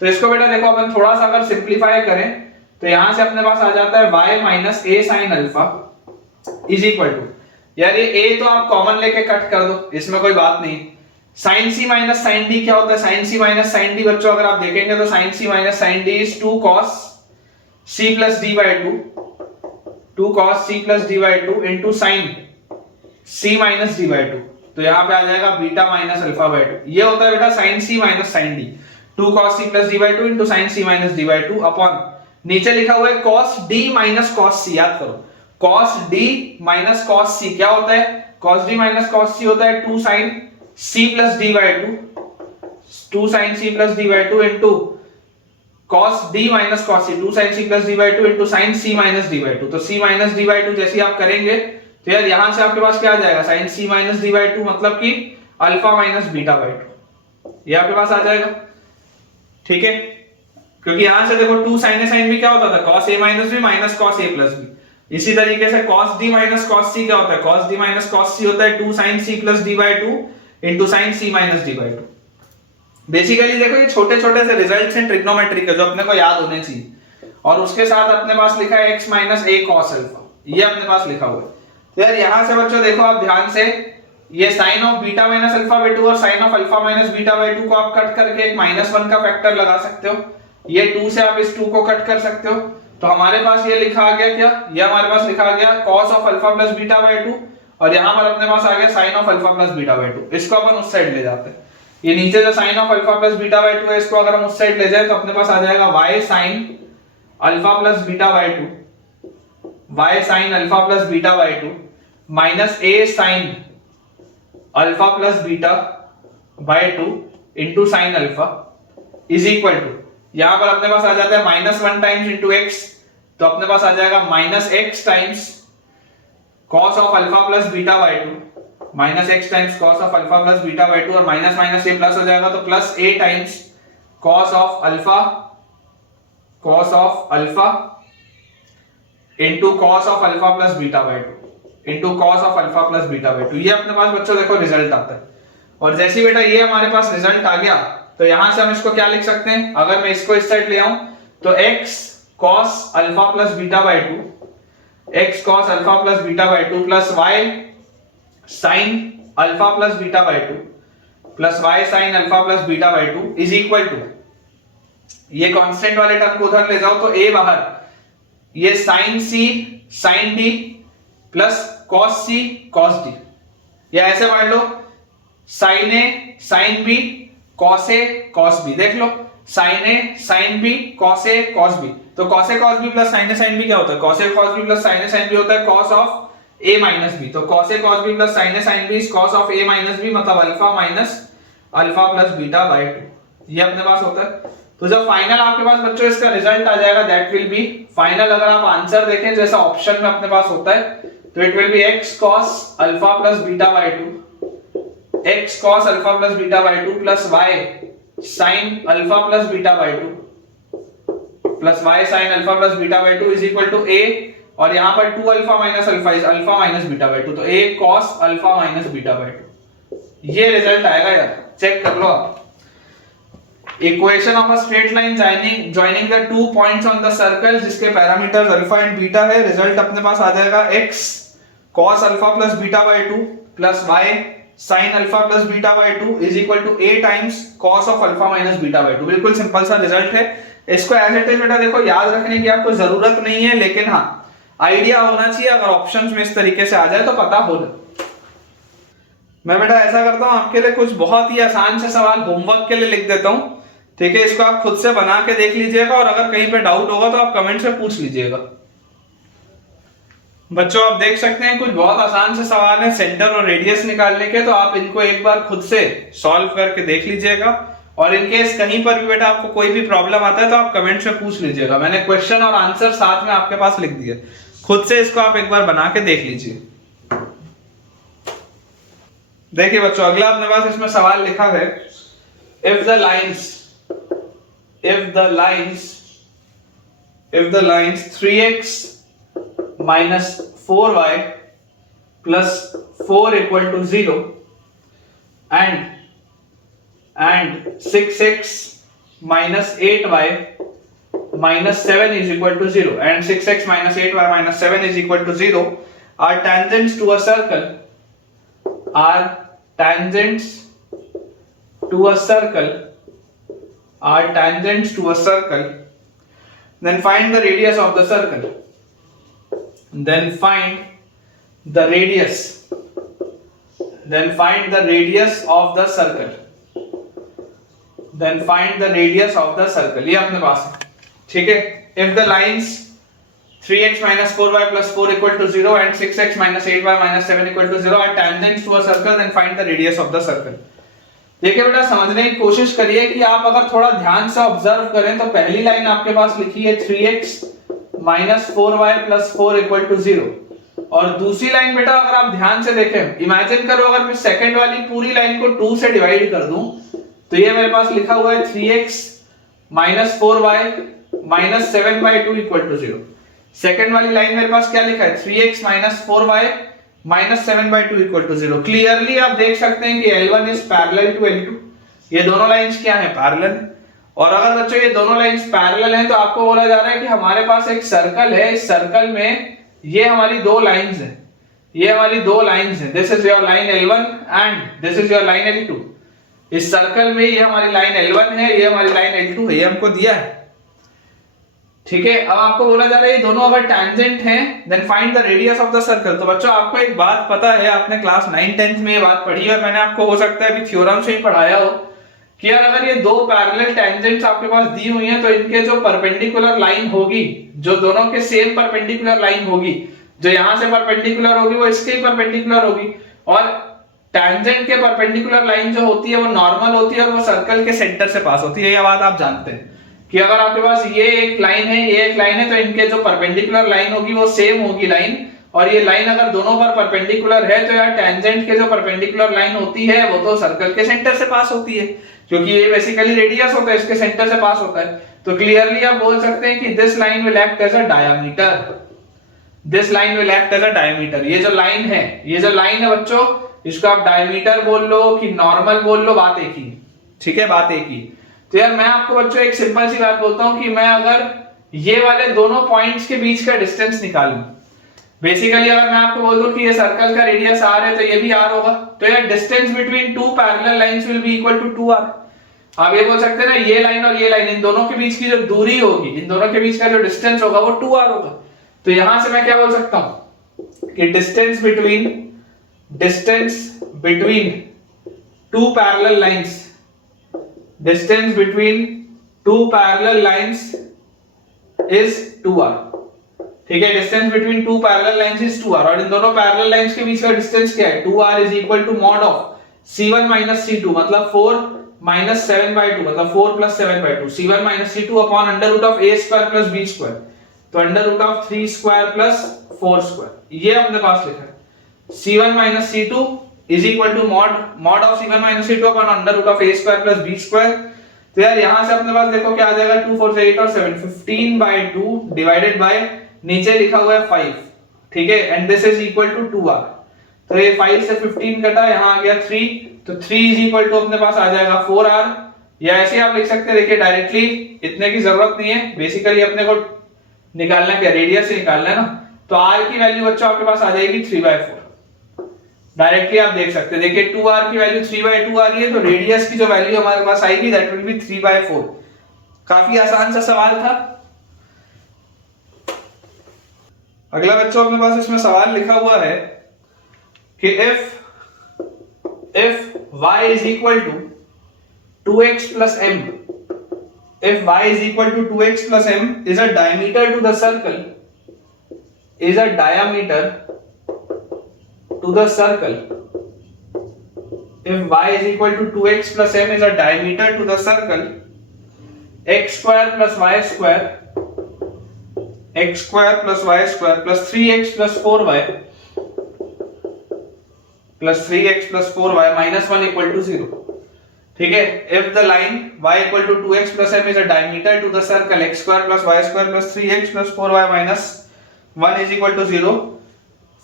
तो इसको बेटा देखो अपन थोड़ा सा अगर सिंप्लीफाई करें तो यहां से अपने पास आ जाता है y minus a sin alpha is equal to, यार ये a तो आप कॉमन लेके कट कर दो, इसमें कोई बात नहीं। sin c minus sin d क्या होता है, sin c minus sin d बच्चों अगर आप देखेंगे तो sin c minus sin d is 2 cos c plus d by 2, 2 cos c plus d by 2 into sin c minus d by 2। तो यहां पे आ जाएगा बीटा माइनस अल्फा बाय 2, ये होता है बेटा sin c minus sin d। 2 cos c plus d by 2 into sin c minus d by 2 upon नीचे लिखा हुआ है cos d minus cos c, याद करो cos d minus cos c क्या होता है, cos d minus cos c होता है 2 sin c plus d by 2, 2 sin c plus d by 2 into cos d minus cos c, 2 sin c plus d by 2 into sin c minus d by 2। तो c minus d by 2 जैसे आप करेंगे तो यार यहां से आपके पास क्या आ जाएगा, sin c minus d by 2 मतलब कि अल्फा माइनस बीटा बाई 2, ये आपके पास आ जाएगा। ठीक है, क्योंकि यहां से देखो 2 sin a sin b क्या होता था, cos a minus b minus cos a plus b। इसी तरीके से cos d minus cos c क्या होता है, cos d minus cos c होता है 2 sin c plus d by 2 into sin c minus d by 2। Basically देखो ये छोटे छोटे से रिजल्ट्स हैं ट्रिग्नोमेट्री के जो अपने को याद होने चाहिए, और उसके साथ अपने पास लिखा है x minus a cos alpha, ये अपने पास लिखा हुआ है। तो यार यहां से बच्चों देखो आप ध्यान से, ये sin of beta minus alpha by 2 और sin of alpha minus beta by 2 को आप कट करके एक -1 का फैक्टर लगा सकते हो, ये 2 से आप इस 2 को कट कर सकते हो। तो हमारे पास ये लिखा आ गया क्या, ये हमारे पास लिखा आ गया cos of alpha plus beta by 2, और यहां पर अपने पास आ गया sin of alpha plus beta by 2। इसको अपन उस साइड ले जाते हैं, ये नीचे जो sin of alpha plus beta by 2 है इसको अगर हम उस साइड ले जाए तो अपने पास आ जाएगा y sin alpha plus beta by 2, y sin alpha plus beta by 2 minus a sin alpha plus beta by 2 into sine alpha is equal to, यहां पर अपने पास आ जाता है -1 टाइम्स इंटू एक्स, तो अपने पास आ जाएगा -x times cos of alpha plus beta by 2, -x times cos of alpha plus beta by 2, और माइनस माइनस ये प्लस हो जाएगा तो plus a times cos of alpha into cos of alpha plus beta by 2 into cos of alpha plus beta by 2। ये अपने पास बच्चों देखो result आता है, और जैसे ही बेटा ये हमारे पास रिजल्ट आ गया तो यहां से हम इसको क्या लिख सकते हैं, अगर मैं इसको इस साइड ले आऊं तो x cos alpha plus beta by 2, x cos alpha plus beta by 2 plus y sin alpha plus beta by 2 plus y sin alpha plus beta by 2 is equal to, ये कांस्टेंट वाले term को उधर ले जाओ तो a बाहर, ये sin c sin d plus cos c cos d, या ऐसे मान लो sin a sin b cos a cos b, देख लो sin a sin b cos a cos b, तो cos a cos b plus sin a sin b क्या होता है, cos a cos b plus sin a sin b होता है cos of a minus b, तो cos a cos b plus sin a sin b is cos of a minus b, मतलब alpha minus alpha plus beta by 2, ये अपने पास होता है। तो जब फाइनल आपके पास बच्चों इसका रिजल्ट आ जाएगा दैट विल बी फाइनल, अगर आप आंसर देखें जैसा ऑप्शन में अपने पास होता है तो it will be x cos alpha plus beta by 2, x cos alpha plus beta by 2 plus y sin alpha plus beta by 2 plus y sin alpha plus beta by 2 is equal to a, और यहां पर 2 alpha minus alpha is alpha minus beta by 2, तो a cos alpha minus beta by 2, ये result आएगा यार, check कर लो आप। Equation of a straight line joining the 2 points on the circle जिसके पैरामीटर्स अल्फा एंड बीटा है, result अपने पास आ जाएगा x cos alpha plus beta by 2 plus y sin alpha plus beta by 2 is equal to a times cos of alpha minus beta by 2। बिल्कुल simple सा result है, इसको as it is बेटा देखो याद रखने की आपको जरूरत नहीं है, लेकिन हाँ आइडिया होना चाहिए, अगर ऑप्शंस में इस तरीके से आ जाए तो पता हो जाए। मैं बेटा ऐसा करता हूं आपके लिए कुछ बहुत ही आसान से सवाल होमवर्क के लिए लिख देता हूं, ठीक है, इसको आप खुद से बना के देख लीजिएगा, और अगर कहीं पे डाउट होगा तो आप कमेंट से पूछ लीजिएगा। बच्चों आप देख सकते हैं कुछ बहुत आसान से सवाल है सेंटर और रेडियस निकालने के, तो आप इनको एक बार खुद से सॉल्व करके देख लीजिएगा, और इनकेस कहीं पर भी बेटा आपको कोई भी प्रॉब्लम आता है तो आप कमेंट से पूछ लीजिएगा। मैंने क्वेश्चन और आंसर साथ में आपके पास लिख दिया, खुद से इसको आप एक बार बना के देख लीजिए। देखिए बच्चों अगला अपने पास इसमें सवाल लिखा है, if the lines 3x minus 4y plus 4 equal to 0 and 6x minus 8y minus 7 is equal to 0 and 6x minus 8y minus 7 is equal to 0 are tangents to a circle, then find the radius of the circle. Then find the radius of the circle. Then find the radius of the circle. ये अपने पास है, ठीक है। If the lines 3x minus 4y plus 4 equal to 0 and 6x minus 8y minus 7 equal to 0 are tangents to a circle, then find the radius of the circle। देखिए बेटा समझने की कोशिश करिए कि आप अगर थोड़ा ध्यान से ऑब्जर्व करें तो पहली लाइन आपके पास लिखी है 3x minus 4y plus 4 equal to 0, और दूसरी लाइन बेटा अगर आप ध्यान से देखें, इमेजिन करो अगर मैं सेकंड वाली पूरी लाइन को 2 से डिवाइड कर दूं तो ये मेरे पास लिखा हुआ है 3x minus 4y minus 7 by 2 equal to 0। Second वाली लाइन मेरे पास क्या लिखा है 3x minus 4y minus 7 by 2 equal to 0। Clearly आप देख सकते हैं कि L1 is parallel to L2, ये दोनों लाइंस क्या हैं, पैरेलल। और अगर बच्चों ये दोनों लाइंस पैरेलल हैं तो आपको बोला जा रहा है कि हमारे पास एक सर्कल है, इस सर्कल में ये हमारी दो लाइंस हैं, ये हमारी दो लाइंस हैं, this is your line L1 and this is your line L2। इस सर्कल में ये हमारी लाइन L1 है, ये हमारी लाइन L2 है, ये हमको दिया है, ठीक है। अब आपको बोला जा रहा है ये दोनों अगर टैंजेंट हैं then find the radius of the circle. तो बच्चों आपको एक बात पता है, आपने क्लास 9-10 में ये बात पढ़ी है, मैंने आपको हो सकता है अभी थ्योरम से ही पढ़ाया हो कि यार अगर ये दो पैरेलल टैंजेंट्स आपके पास दी हुई हैं तो इनके जो परपेंडिकुलर लाइन होगी, जो दोनों के सेम परपेंडिकुलर लाइन होगी, जो यहां से परपेंडिकुलर होगी वो इसके ही परपेंडिकुलर होगी, और टैंजेंट के परपेंडिकुलर लाइन जो होती है वो नॉर्मल होती है और वो सर्कल के सेंटर से पास होती है। ये बात आप जानते हैं कि अगर आपके पास ये एक लाइन है, ये एक लाइन है, तो इनके जो परपेंडिकुलर लाइन होगी वो सेम होगी लाइन, और ये लाइन अगर दोनों पर परपेंडिकुलर है तो यार टैंजेंट के जो परपेंडिकुलर लाइन होती है वो तो सर्कल के सेंटर से पास होती है, क्योंकि ये बेसिकली रेडियस होता है, इसके सेंटर से पास होता है। तो क्लियरली आप बोल सकते हैं कि this line will act as a diameter, this line will act as a diameter. ये जो लाइन है, ये जो लाइन है बच्चों, इसको आप डायमीटर बोल लो कि नॉर्मल बोल लो, बात एक ही, ठीक है, बात एक ही। तो यार मैं आपको बच्चों एक सिंपल सी बात बोलता हूं कि मैं अगर ये वाले दोनों पॉइंट्स के बीच का डिस्टेंस निकालूं, बेसिकली अगर मैं आपको बोल दूं कि ये सर्कल का रेडियस r है तो ये भी r होगा, तो यार distance between two parallel lines will be equal to 2r। आप ये बोल सकते हैं ना, ये लाइन और ये लाइन, इन दोनों के बीच की जो दूरी होगी, इन दोनों के बीच का जो डिस्टेंस होगा वो 2r होगा। तो यहां से मैं क्या बोल सकता हूं कि distance between two parallel lines, distance between two parallel lines is 2r, ठीक है। Distance between two parallel lines is 2r, और इन दोनों पैरेलल लाइंस के बीच का डिस्टेंस क्या है, 2r is equal to mod of c1 minus c2, मतलब 4 minus 7 by 2, मतलब 4 plus 7 by 2, c1 minus c2 upon under root of a square plus b square, तो under root of 3 square plus 4 square, ये अपने पास लिखा है। c1 minus c2 is equal to mod of c1 minus c2 upon under root of a square plus b square। तो यार यहां से अपने पास देखो क्या आ जाएगा, 2 4 से 8 और 7, 15 by 2 डिवाइडेड बाय नीचे लिखा हुआ है 5, ठीक है, and this is equal to 2r। तो ये 5 से 15 कटा, यहां आ गया 3, तो 3 इज इक्वल टू अपने पास आ जाएगा 4r, या ऐसे आप लिख सकते हैं, देखिए डायरेक्टली इतने की जरूरत नहीं है, बेसिकली अपने को निकालना क्या, रेडियस से निकालना है ना। तो r की वैल्यू बच्चों आपके पास आ जाएगी 3/4, डायरेक्टली आप देख सकते हैं, देखिए 2r की वैल्यू 3/2 आ रही है, तो रेडियस की जो वैल्यू हमारे पास आएगी दैट विल बी 3/4। काफी आसान सा सवाल था। अगला बच्चों अपने पास इसमें सवाल लिखा हुआ है कि if y is equal to 2x plus m, if y is equal to 2x plus m is a diameter to the circle, is a diameter to the circle, if y is equal to 2x plus m is a diameter to the circle, x square plus y square, x square plus y square plus 3x plus 4y plus 3x plus 4y minus 1 equal to 0, ठीक है। if the line y equal to 2x plus m is a diameter to the circle x square plus y square plus 3x plus 4y minus 1 is equal to 0,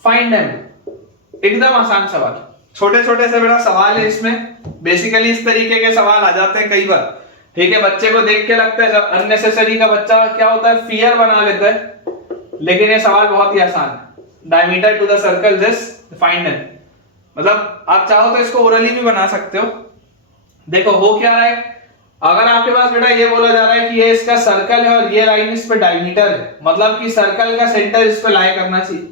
find m। एकदम आसान सवाल, छोटे छोटे से बड़ा सवाल है इसमें, बेसिकली इस तरीके के सवाल आ जाते हैं कई बार, ठीक है। बच्चे को देख के लगता है अननेसेसरी का बच्चा क्या होता है, फियर बना लेता है, लेकिन ये सवाल बहुत ही आसान है। Diameter to the circle this, find m, मतलब आप चाहो तो इसको ओरली भी बना सकते हो। देखो हो क्या रहा है, अगर आपके पास बेटा ये बोला जा रहा है कि ये इसका सर्कल है और ये लाइन इस पे डायमीटर है, मतलब कि सर्कल का सेंटर इस पे लाई करना चाहिए,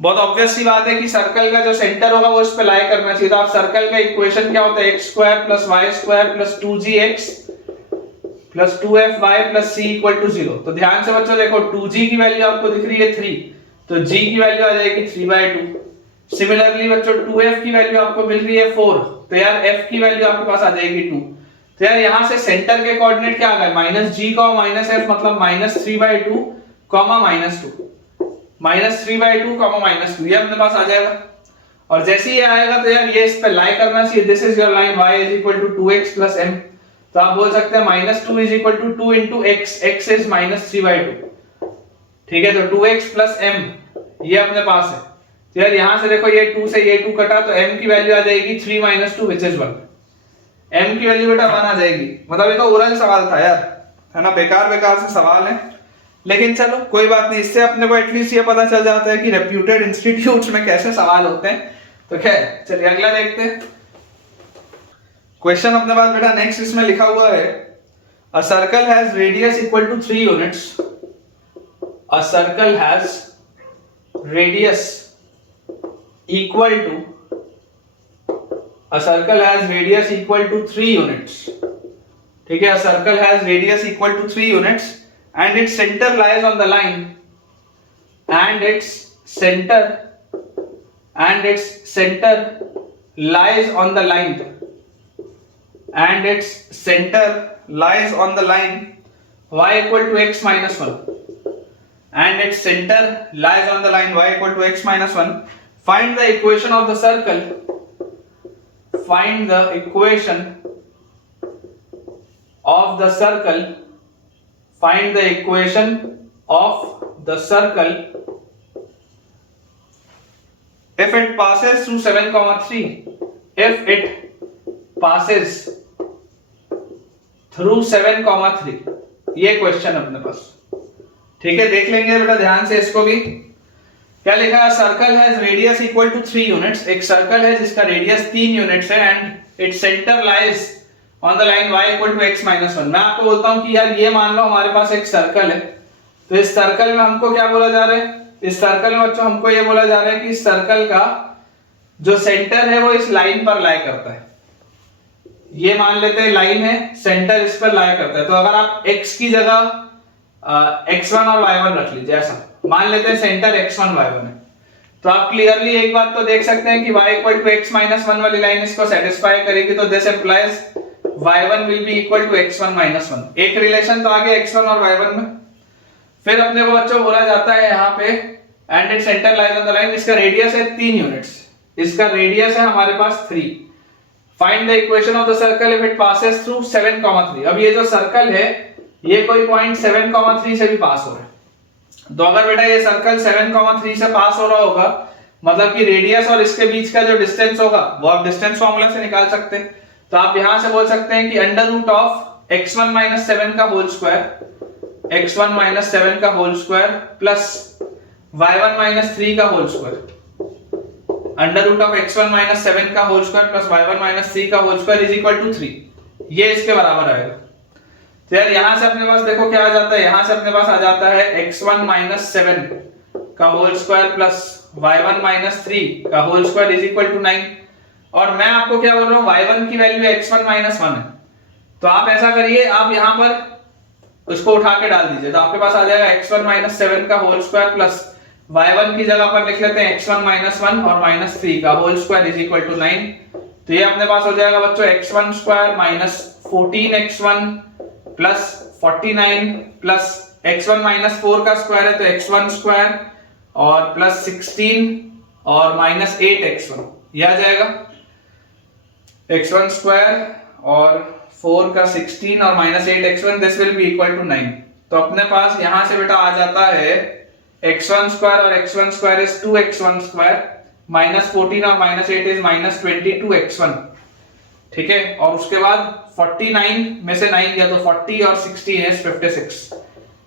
बहुत ऑब्वियस सी बात है कि सर्कल का जो सेंटर होगा वो इस पे लाई करना चाहिए। तो आप सर्कल का इक्वेशन क्या होता है, x square plus y square plus 2gx plus 2fy plus c equal to 0। तो ध्यान से बच्चों देखो 2g की वैल्यू आपको दिख रही है 3, तो g की वैल्यू आ जाएगी 3/2। सिमिलरली बच्चों 2f की वैल्यू आपको मिल रही है 4, तो यार f की वैल्यू आपके पास आ जाएगी 2। तो यार यहां से सेंटर के कोऑर्डिनेट क्या आ गए, -g, -f, मतलब -3/2, -2, -3/2, -2, ये अपने पास आ जाएगा। और जैसे ही आएगा तो यार ये इस पे लाई करना चाहिए। This is your line y is equal to 2x plus m। तो आप बोल सकते हैं -2 is equal to 2 into x, x is -3/2, ठीक है। तो 2x प्लस m ये अपने पास है। तो यार यहां से देखो ये 2 से ये 2 कटा, तो m की वैल्यू आ जाएगी 3 - 2 विच इज 1। m की वैल्यू बेटा 1 आ जाएगी। मतलब ये तो ओरल सवाल था यार, है ना, बेकार से सवाल है, लेकिन चलो कोई बात नहीं, इससे अपने को एटलीस्ट ये पता चल जाता है कि रेप्यूटेड इंस्टीट्यूट्स में कैसे सवाल होते हैं। तो खैर चलिए अगला देखते हैं। क्वेश्चन अपने पास बेटा नेक्स्ट इसमें लिखा हुआ है, a circle has radius equal to 3 units. A circle has radius equal to, a circle has radius equal to 3 units, ठीक है। a circle has radius equal to 3 units and its center lies on the line, and its center lies on the line, and its center lies on the line y equal to x minus 1, and its center lies on the line y equal to x minus 1. Find the equation of the circle. Find the equation of the circle. Find the equation of the circle if it passes through 7,3. If it passes through 7,3, ये question अपने पास, ठीक है। देख लेंगे बेटा ध्यान से इसको भी। क्या लिखा है, circle has radius equal to 3 units. एक सर्कल है जिसका रेडियस 3 यूनिट्स है and its centre lies on the line y equal to x minus 1। मैं आपको बोलता हूं कि यार ये मान लो हमारे पास एक सर्कल है, तो इस सर्कल में हमको क्या बोला जा रहा है, इस सर्कल में बच्चों हमको ये बोला जा रहा है कि इस सर्कल का जो सेंटर है वो इस लाइन पर लाई करता है। ये मान लेते हैं लाइन है, सेंटर इस पर लाई करता है। तो अगर आप x की जगह x1 और y1 रख लीजिए, ऐसा मान लेते हैं सेंटर x1 y1 है, तो आप क्लियरली एक बात तो देख सकते हैं कि y equal to x minus 1 वाली लाइन इसको सेटिस्फाई करेगी। तो this implies y1 will be equal to x1 minus 1। एक रिलेशन तो आ गया x1 और y1 में। फिर अपने को बच्चों बोला जाता है यहाँ पे and it centre lies on the line, इसका रेडियस है 3 यूनिट्स, इसका रेडियस है हमारे पास 3। Find the equation of the circle if it passes through 7,3। अब ये जो सर्कल है ये कोई पॉइंट 7,3 से भी पास हो रहा है। तो अगर बेटा ये सर्कल 7,3 से पास हो रहा होगा, मतलब कि रेडियस और इसके बीच का जो डिस्टेंस होगा वो आप डिस्टेंस फार्मूला से निकाल सकते हैं। तो आप यहां से बोल सकते हैं कि under root of x1 minus 7 का होल स्क्वायर, x1 माइनस 7 का whole square plus y1 minus 3 का whole square, under root of x1 minus 7 का whole square plus y1 minus 3 का whole square is equal to 3। ये इसके बराबर आएगा। तो यार यहां से अपने पास देखो क्या आ जाता है, यहां से अपने पास आ जाता है x1 माइनस 7 का whole square plus y1 minus 3 का whole square is equal to 9। और मैं आपको क्या बोल रहा हूं, y1 की वैल्यू x1 माइनस 1 है। तो आप ऐसा करिए, आप यहां पर उसको उठा के डाल दीजिए, तो आपके पास आ जाएगा x1 माइनस 7 का होल स्क्वायर प्लस y1 की जगह पर लिख लेते हैं x1 माइनस 1 और माइनस 3 का whole square is equal to 9। तो ये अपने पास हो जाएगा बच्चों x1 square minus 14x1 plus 49 plus x1 minus 4 का स्क्वायर है तो x1 स्क्वायर और प्लस 16 और माइनस 8x1, यह आ जाएगा x1 स्क्वायर और 4 का 16 और minus 8x1, this will be equal to 9। तो अपने पास यहां से बेटा आ जाता है x1 स्क्वायर और x1 square is 2x1 square minus 14 और माइनस 8 इज माइनस 22x1, ठीक है। और उसके बाद 49 में से 9 गया तो 40 और 16 is 56।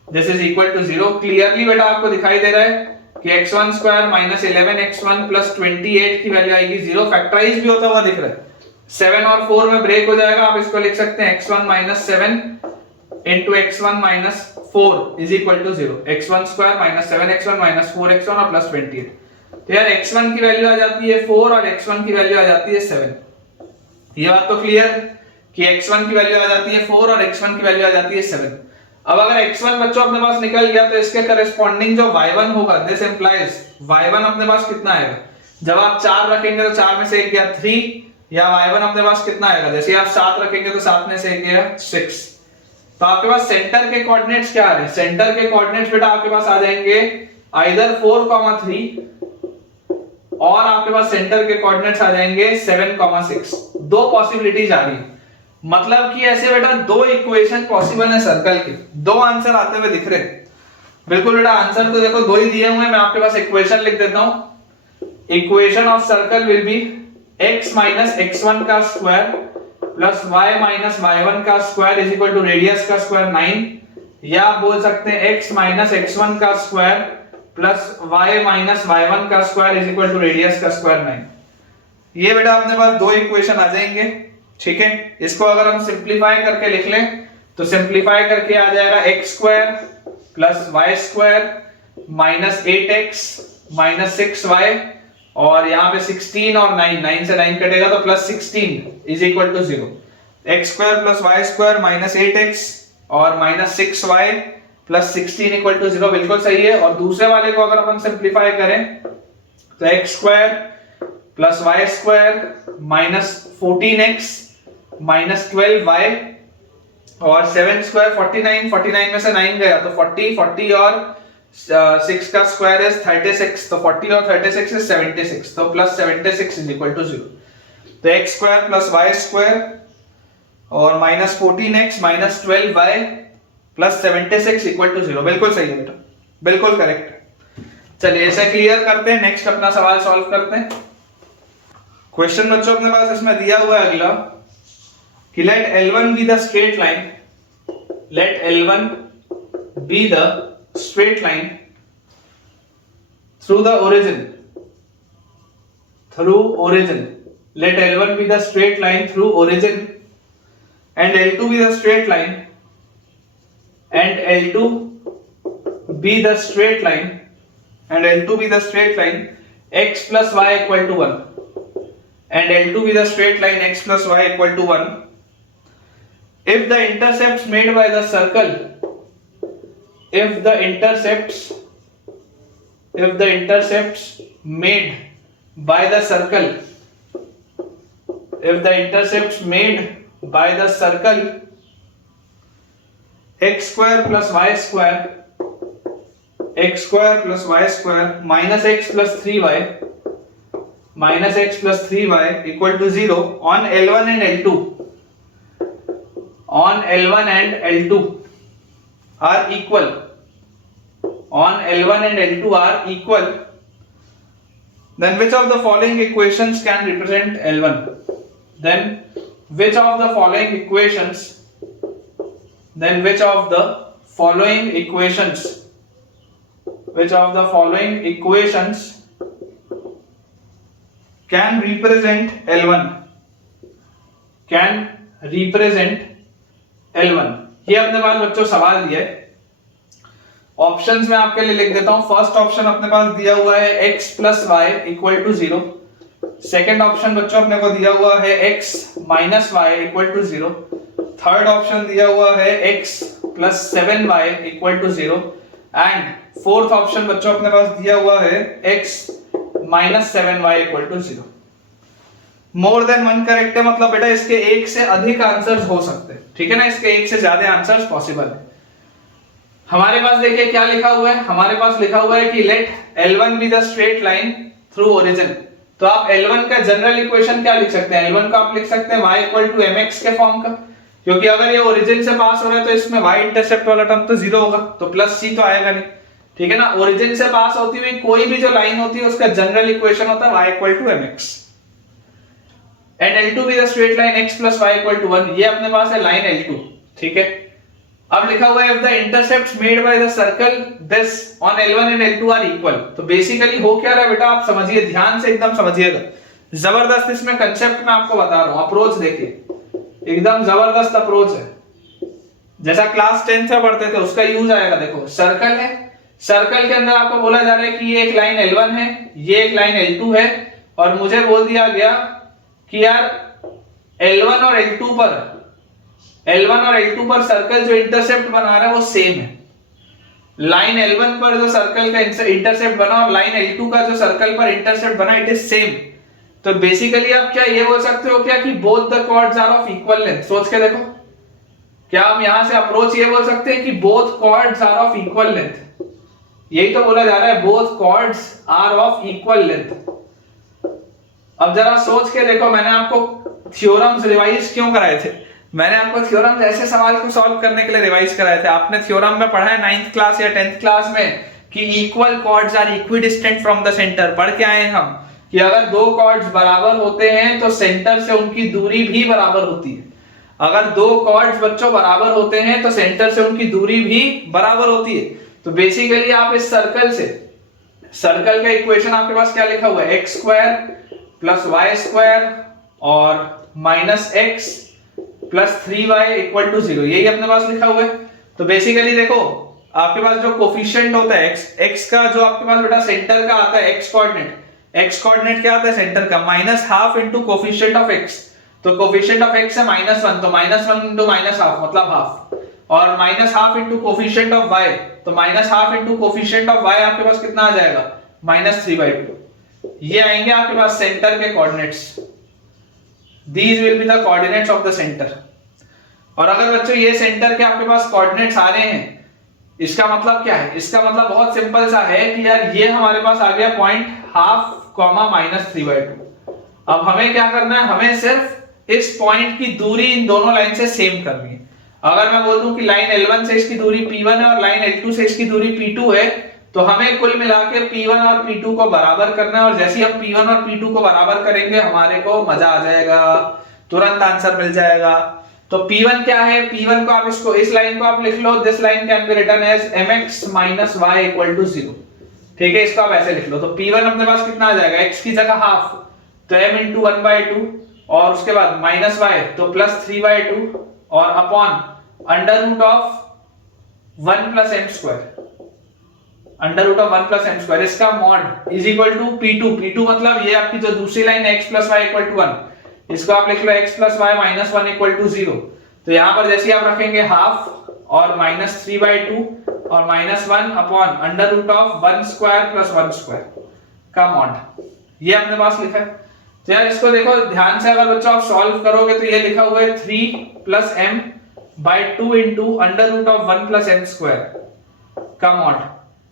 This is equal to 0। Clearly बेटा आपको दिखाई दे रहा है कि x1 square minus 11x1 plus 28 की वैल्यू आएगी 0। फैक्टराइज भी होता हुआ दिख रहा है, 7 और 4 में ब्रेक हो जाएगा। आप इसको लिख सकते हैं x1 minus 7 into x1 minus 4 is equal to 0। x1 square minus 7x1 minus 4x1 और प्लस 28। तो यार x1 की वैल्यू आ जाती है 4 और x1 की वैल्यू आ जाती है 7। ये बात तो क्लियर कि x1 की वैल्यू आ जाती है 4 और x1 की वैल्यू आ जाती है 7। अब अगर x1 बच्चों अपने पास निकल गया तो इसके करेस्पॉन्डिंग जो y1 होगा, दिस इंप्लाइज y1 अपने पास कितना आएगा, जब आप 4 रखेंगे तो 4 में से एक गया 3, या y1 अपने पास कितना आएगा, जैसे आप 7 रखेंगे तो 7 में से एक गया 6। तो आपके पास सेंटर के कोऑर्डिनेट्स क्या आ रहे हैं, सेंटर के कोऑर्डिनेट्स बेटा आपके पास आ जाएंगे आइदर 4,3 और आपके पास सेंटर के कोऑर्डिनेट्स आ जाएंगे 7,6। दो पॉसिबिलिटीज आ रही है, मतलब कि ऐसे बेटा दो इक्वेशन पॉसिबल है सर्कल के, दो आंसर आते हुए दिख रहे हैं। बिल्कुल बेटा आंसर तो देखो दो ही दिए हुए हैं, मैं आपके पास इक्वेशन लिख देता हूं। Equation of circle will be x minus x1 का square plus y minus y1 का square is equal to radius का स्क्वायर 9, या आप बोल सकते हैं x माइनस x1 का square plus y minus y1 का square is equal to radius का स्क्वायर 9। ये बेटा अपने पास दो इक्वेशन आ जाएंगे, ठीक है। इसको अगर हम सिंपलीफाई करके लिख लें तो सिंपलीफाई करके आ जाएगा x square plus y square minus 8x minus 6y, और यहाँ पे 16 और 9 से 9 कटेगा तो plus 16 is equal to 0। x square plus y square minus 8x और minus 6y plus 16 equal to 0, बिल्कुल सही है। और दूसरे वाले को अगर अपन सिंपलीफाई करें तो x square plus y square minus 14x minus 12y और 7 स्क्वायर 49 में से 9 गया तो 40 और 6 का स्क्वायर इज 36, तो 40 और 36 इज 76, तो प्लस 76 इज इक्वल टू 0। तो x square plus y square और minus 14x minus 12y plus 76 equal to 0, बिल्कुल सही है बेटा, बिल्कुल करेक्ट। चलिए इसे क्लियर करते हैं, नेक्स्ट अपना सवाल सॉल्व करते हैं। क्वेश्चन बच्चों अपने पास इसमें दिया हुआ है अगला कि let L1 be the straight line, let L1 be the straight line through the origin, let L1 be the straight line through origin and L2 be the straight line, and L2 be the straight line, and L2 be the straight line x plus y equal to 1, and L2 be the straight line x plus y equal to 1 if the intercepts made by the circle, if the intercepts made by the circle, if the intercepts made by the circle x square plus y square minus x plus 3y equal to 0 on L1 and L2, on L1 and L2 are equal, on L1 and L2 are equal, then which of the following equations can represent L1? Then which of the following equations can represent L1? ये अपने पास बच्चों सवाल दिया है, options में आपके लिए लिख देता हूं। फर्स्ट ऑप्शन अपने पास दिया हुआ है x plus y equal to 0, second option बच्चों अपने को दिया हुआ है x minus y equal to 0, third option दिया हुआ है x plus 7y equal to 0, and fourth option बच्चों अपने पास दिया हुआ है x minus 7y equal to 0। More than one correct है, मतलब बेटा इसके एक से अधिक आंसर्स हो सकते हैं, ठीक है ना, इसके एक से ज्यादा आंसर्स पॉसिबल है। हमारे पास देखिए क्या लिखा हुआ है, हमारे पास लिखा हुआ है कि let L1 be the straight line through origin. तो आप L1 का जनरल इक्वेशन क्या लिख सकते हैं, L1 का आप लिख सकते हैं y इक्वल टू mx के फॉर्म का, क्योंकि अगर ये ओरिजिन से पास हो रहा है तो इसमें y इंटरसेप्ट वाला टर्म तो 0 होगा, तो प्लस c तो आएगा नहीं, ठीक है ना। ओरिजिन से पास होती हुई कोई भी जो लाइन होती है उसका जनरल इक्वेशन होता है y equal to mx, and L2 be the straight line x plus y equal to 1, ये अपने पास है लाइन L2, ठीक है। अब लिखा हुआ है if the intercepts made by the circle this on L1 and L2 are equal, तो बेसिकली हो क्या रहा है बेटा, आप समझिए, ध्यान से एकदम समझिएगा, जबरदस्त इसमें कंसेप्ट मैं आपको बता रहा हूं, अप्रोच देखिए, एकदम जबरदस्त अप्रोच है, जैसा क्लास 10 में पढ़ते थे उसका यूज आएगा। देखो सर्कल है, सर्कल के अंदर आपको बोला जा रहा है कि ये एक लाइन L1 है, ये एक लाइन L2 है, और मुझे बोल दिया गया कि यार L1 और L2 पर सर्कल जो इंटरसेप्ट बना रहा है वो सेम है। लाइन L1 पर जो सर्कल का इंटरसेप्ट बना और लाइन L2 का जो सर्कल पर इंटरसेप्ट बना, इट इज सेम। तो बेसिकली आप क्या ये बोल सकते हो क्या कि both the chords are of equal length. सोच के देखो, क्या हम यहां से अप्रोच ये बोल सकते हैं कि both chords are of equal length. यही तो बोला जा रहा है, both chords are of equal length. अब जरा सोच के देखो, मैंने आपको थ्योरम्स रिवाइज क्यों कराए थे? मैंने आपको थ्योरम्स ऐसे सवाल को सॉल्व करने के लिए रिवाइज कराए थे। आपने थ्योरम में पढ़ा है 9th क्लास या 10th क्लास में कि equal chords are equidistant from the centre. पढ़ के आए हम कि अगर दो कॉर्ड्स बराबर होते हैं तो सेंटर से उनकी दूरी भी बराबर होती है। अगर दो कॉर्ड्स बच्चों बराबर होते हैं तो सेंटर से उनकी दूरी भी बराबर होती है। तो बेसिकली आप इस सर्कल का इक्वेशन आपके पास क्या लिखा हुआ है? X square plus y square और minus x plus 3y equal to 0, यही अपने पास लिखा हुआ है। तो बेसिकली देखो, आपके पास जो कोफिशिएंट होता है x का, जो आपके पास बेटा सेंटर का आता है x कोऑर्डिनेट क्या आता है सेंटर का? -½ इंटू कोफिशिएंट ऑफ x। तो कोफिशिएंट ऑफ x है -1, तो -1 इंटू -½ मतलब हाफ, और -½ इंटू कोफिशिएंट ऑफ y, तो -½ इंटू कोफिशिएंट ऑफ y आपके पास कितना आ जाएगा? -3/2। ये आएंगे आपके पास सेंटर के coordinates. These will be the coordinates of the center। और अगर बच्चों ये सेंटर के आपके पास कोऑर्डिनेट्स आ रहे हैं, इसका मतलब क्या है? इसका मतलब बहुत सिंपल सा है कि यार ये हमारे पास आ गया पॉइंट ½ -3/2। अब हमें क्या करना है? हमें सिर्फ इस पॉइंट की दूरी इन दोनों लाइन से सेम करनी है। अगर मैं बोल दूं कि लाइन L1 से इसकी दूरी P1 है और लाइन L2 से इसकी दूरी P2 है, तो हमें कुल मिलाकर P1 और P2 को बराबर करना है। और जैसे ही हम P1 और P2 को बराबर करेंगे, हमारे को मजा आ जाएगा, तुरंत आंसर मिल जाएगा। तो P1 क्या है? P1 को आप इसको, इस लाइन को आप लिख लो, this line can be written as mx minus y equal to 0। ठीक है, इसको आप ऐसे लिख लो। तो P1 अपने पास कितना आ जाएगा? x की जगह हाफ, तो m इंटू 1/2, और उसके बाद माइनस y तो प्लस 3/2, और upon under root of 1 plus m square, under root of 1 plus m square, इसका mod is equal to P2 मतलब ये आपकी जो दूसरी लाइन है x plus y equal to 1, इसको आप लिख लो x plus y minus 1 equal to 0। तो यहां पर जैसे आप रखेंगे हाफ और माइनस 3/2 और minus 1 upon under root of 1 square plus 1 square का मॉड, ये अपने पास लिखा है। तो यार इसको देखो ध्यान से, अगर बच्चों आप सॉल्व करोगे तो ये लिखा हुआ है 3 plus m/2 into under root of 1 plus m square का मॉड।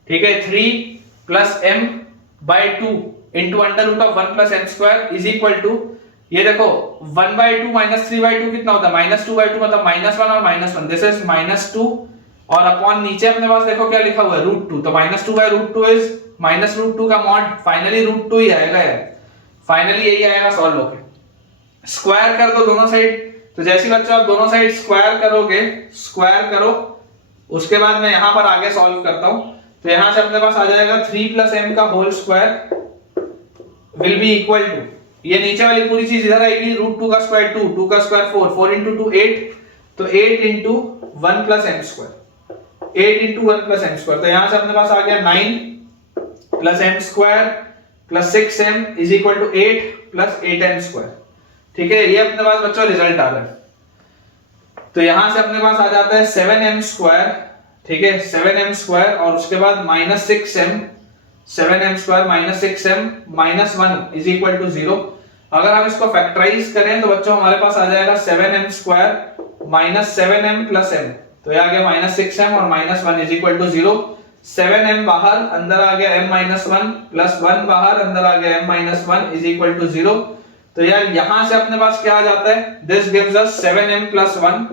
ठीक है, 3 plus m/2 into under root of 1 plus m square is equal to, ये देखो 1/2 माइनस 3/2 कितना होता है? -2/2 मतलब -1 और -1, दिस इज -2, और अपॉन नीचे अपने पास देखो क्या लिखा हुआ है? √2। तो -2/√2 इज -√2 का मॉड, फाइनली √2 ही आएगा यार, फाइनली यही आएगा सॉल्व होके। स्क्वायर कर दो दोनों साइड। तो जैसे बच्चों आप दोनों साइड स्क्वायर करोगे, स्क्वायर करो, उसके बाद मैं यहां पर आगे सॉल्व करता हूं। तो यहां से अपने पास आ जाएगा 3 प्लस m का whole square will be equal to, ये नीचे वाली पूरी चीज इधर आएगी, √2 का स्क्वायर 2, 2 का स्क्वायर 4, 4 इंटू 2 8, तो 8 into 1 plus m square, 8 into 1 plus m square. तो यहां से अपने पास आ गया 9 plus m square plus 6m is equal to 8 plus 8m square. ठीक है, ये अपने पास बच्चों रिजल्ट आ रहा है। तो यहां से अपने पास आ जाता है 7m स्क्वायर, ठीक है 7m स्क्वायर, और उसके बाद minus 6m, 7m square minus 6m minus 1 is equal to 0। अगर हम इसको फैक्टराइज करें तो बच्चों हमारे पास आ जाएगा 7m square minus 7m plus m, तो ये आ गया माइनस 6m और minus 1 is equal to 0। 7m बाहर, अंदर आ गया m माइनस 1 प्लस 1 बाहर, अंदर आ गया m minus 1 is equal to 0। तो यार यहां से अपने पास क्या आ जाता है? This gives us 7m plus 1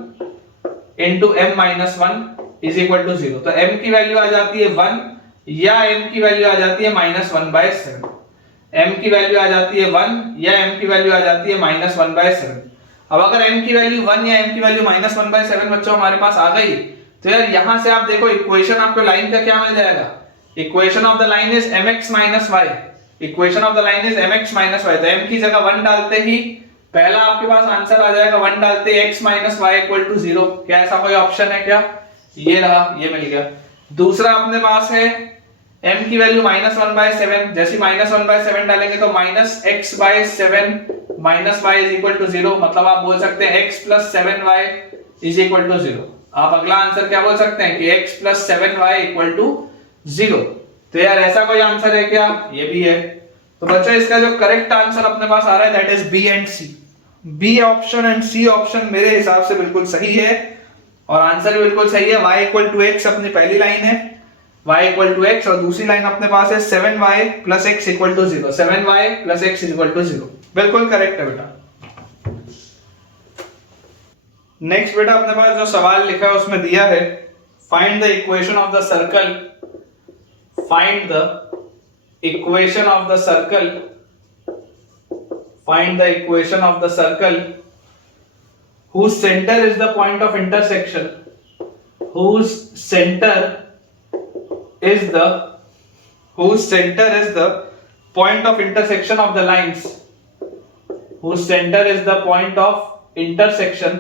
into m minus 1 is equal to 0। तो m की वैल्यू आ जाती है 1 या m की वैल्यू आ जाती है -1/7। m की वैल्यू आ जाती है 1 या m की वैल्यू आ जाती है -1/7। अब अगर m की वैल्यू 1 या m की वैल्यू -1/7 बच्चों हमारे पास आ गई, तो यार यहां से आप देखो इक्वेशन आपको लाइन का क्या मिल जाएगा? Equation of the line is mx minus y, equation of the line is mx minus y। तो m की जगह 1 डालते ही पहला आपके पास आंसर आ जाएगा, 1 डालते x minus y equal to 0। क्या ऐसा कोई ऑप्शन है क्या? ये रहा, ये मिल गया। दूसरा अपने पास है m की वैल्यू -1/7, जैसे -1/7 डालेंगे तो -x/7 minus y is equal to 0, मतलब आप बोल सकते हैं x + 7y is equal to 0। आप अगला आंसर क्या बोल सकते हैं कि x + 7y इक्वल टू 0। तो यार ऐसा कोई आंसर है क्या? ये भी है। तो बच्चों इसका जो करेक्ट आंसर अपने पास आ रहा है that is B and C. B option and C option मेरे हिसाब से बिल्कुल सही है और आंसर भी बिल्कुल सही है। y = x अपनी पहली लाइन है, y = x, और दूसरी लाइन अपने पास है 7y + x = 0। 7y + x = 0, बिल्कुल करेक्ट है बेटा। नेक्स्ट बेटा अपने पास जो सवाल लिखा है उसमें दिया है find the equation of the circle, find the equation of the circle, find the equation of the circle whose center is the point of intersection, whose center is the point of intersection of the lines, whose center is the point of intersection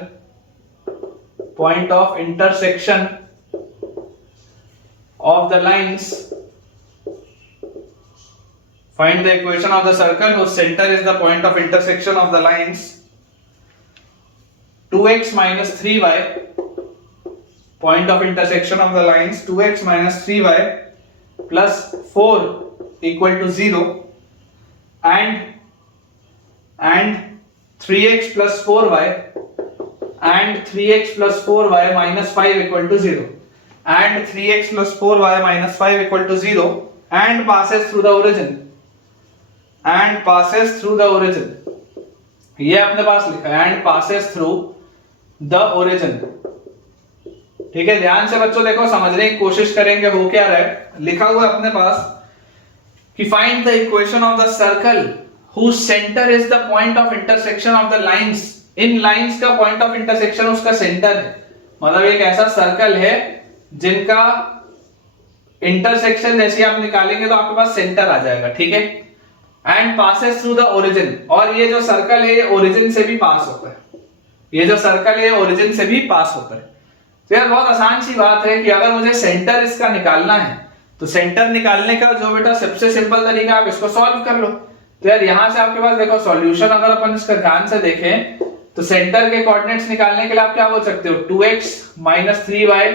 of the lines. Find the equation of the circle whose center is the point of intersection of the lines 2x - 3y, point of intersection of the lines 2x - 3y plus 4 = 0 and 3x + 4y and 3x + 4y - 5 = 0 and 3x + 4y - 5 = 0 and passes through the origin, and passes through the origin। ये अपने पास लिखा है and passes through the origin। ठीक है, ध्यान से बच्चों देखो, समझने की कोशिश करेंगे हो क्या रहा है। लिखा हुआ अपने पास कि find the equation of the circle whose center is the point of intersection of the lines। In lines का पॉइंट ऑफ इंटरसेक्शन उसका सेंटर है, मतलब एक ऐसा सर्कल है जिनका इंटरसेक्शन जैसे आप निकालेंगे तो आपके पास सेंटर आ जाएगा। ठीक है, and passes through the origin, और ये जो सर्कल है ये ओरिजिन से भी पास होता है, ये जो सर्कल है ओरिजिन से भी पास होता है। तो यार बहुत आसान सी बात है कि अगर मुझे सेंटर इसका निकालना है तो सेंटर निकालने का जो बेटा सबसे सिंपल तरीका, आप इसको सॉल्व कर लो। तो यार यहां से आपके पास देखो सॉल्यूशन, अगर अपन इसका ध्यान से देखें तो सेंटर के कोऑर्डिनेट्स निकालने के लिए आप क्या बोल सकते हो, 2x - 3y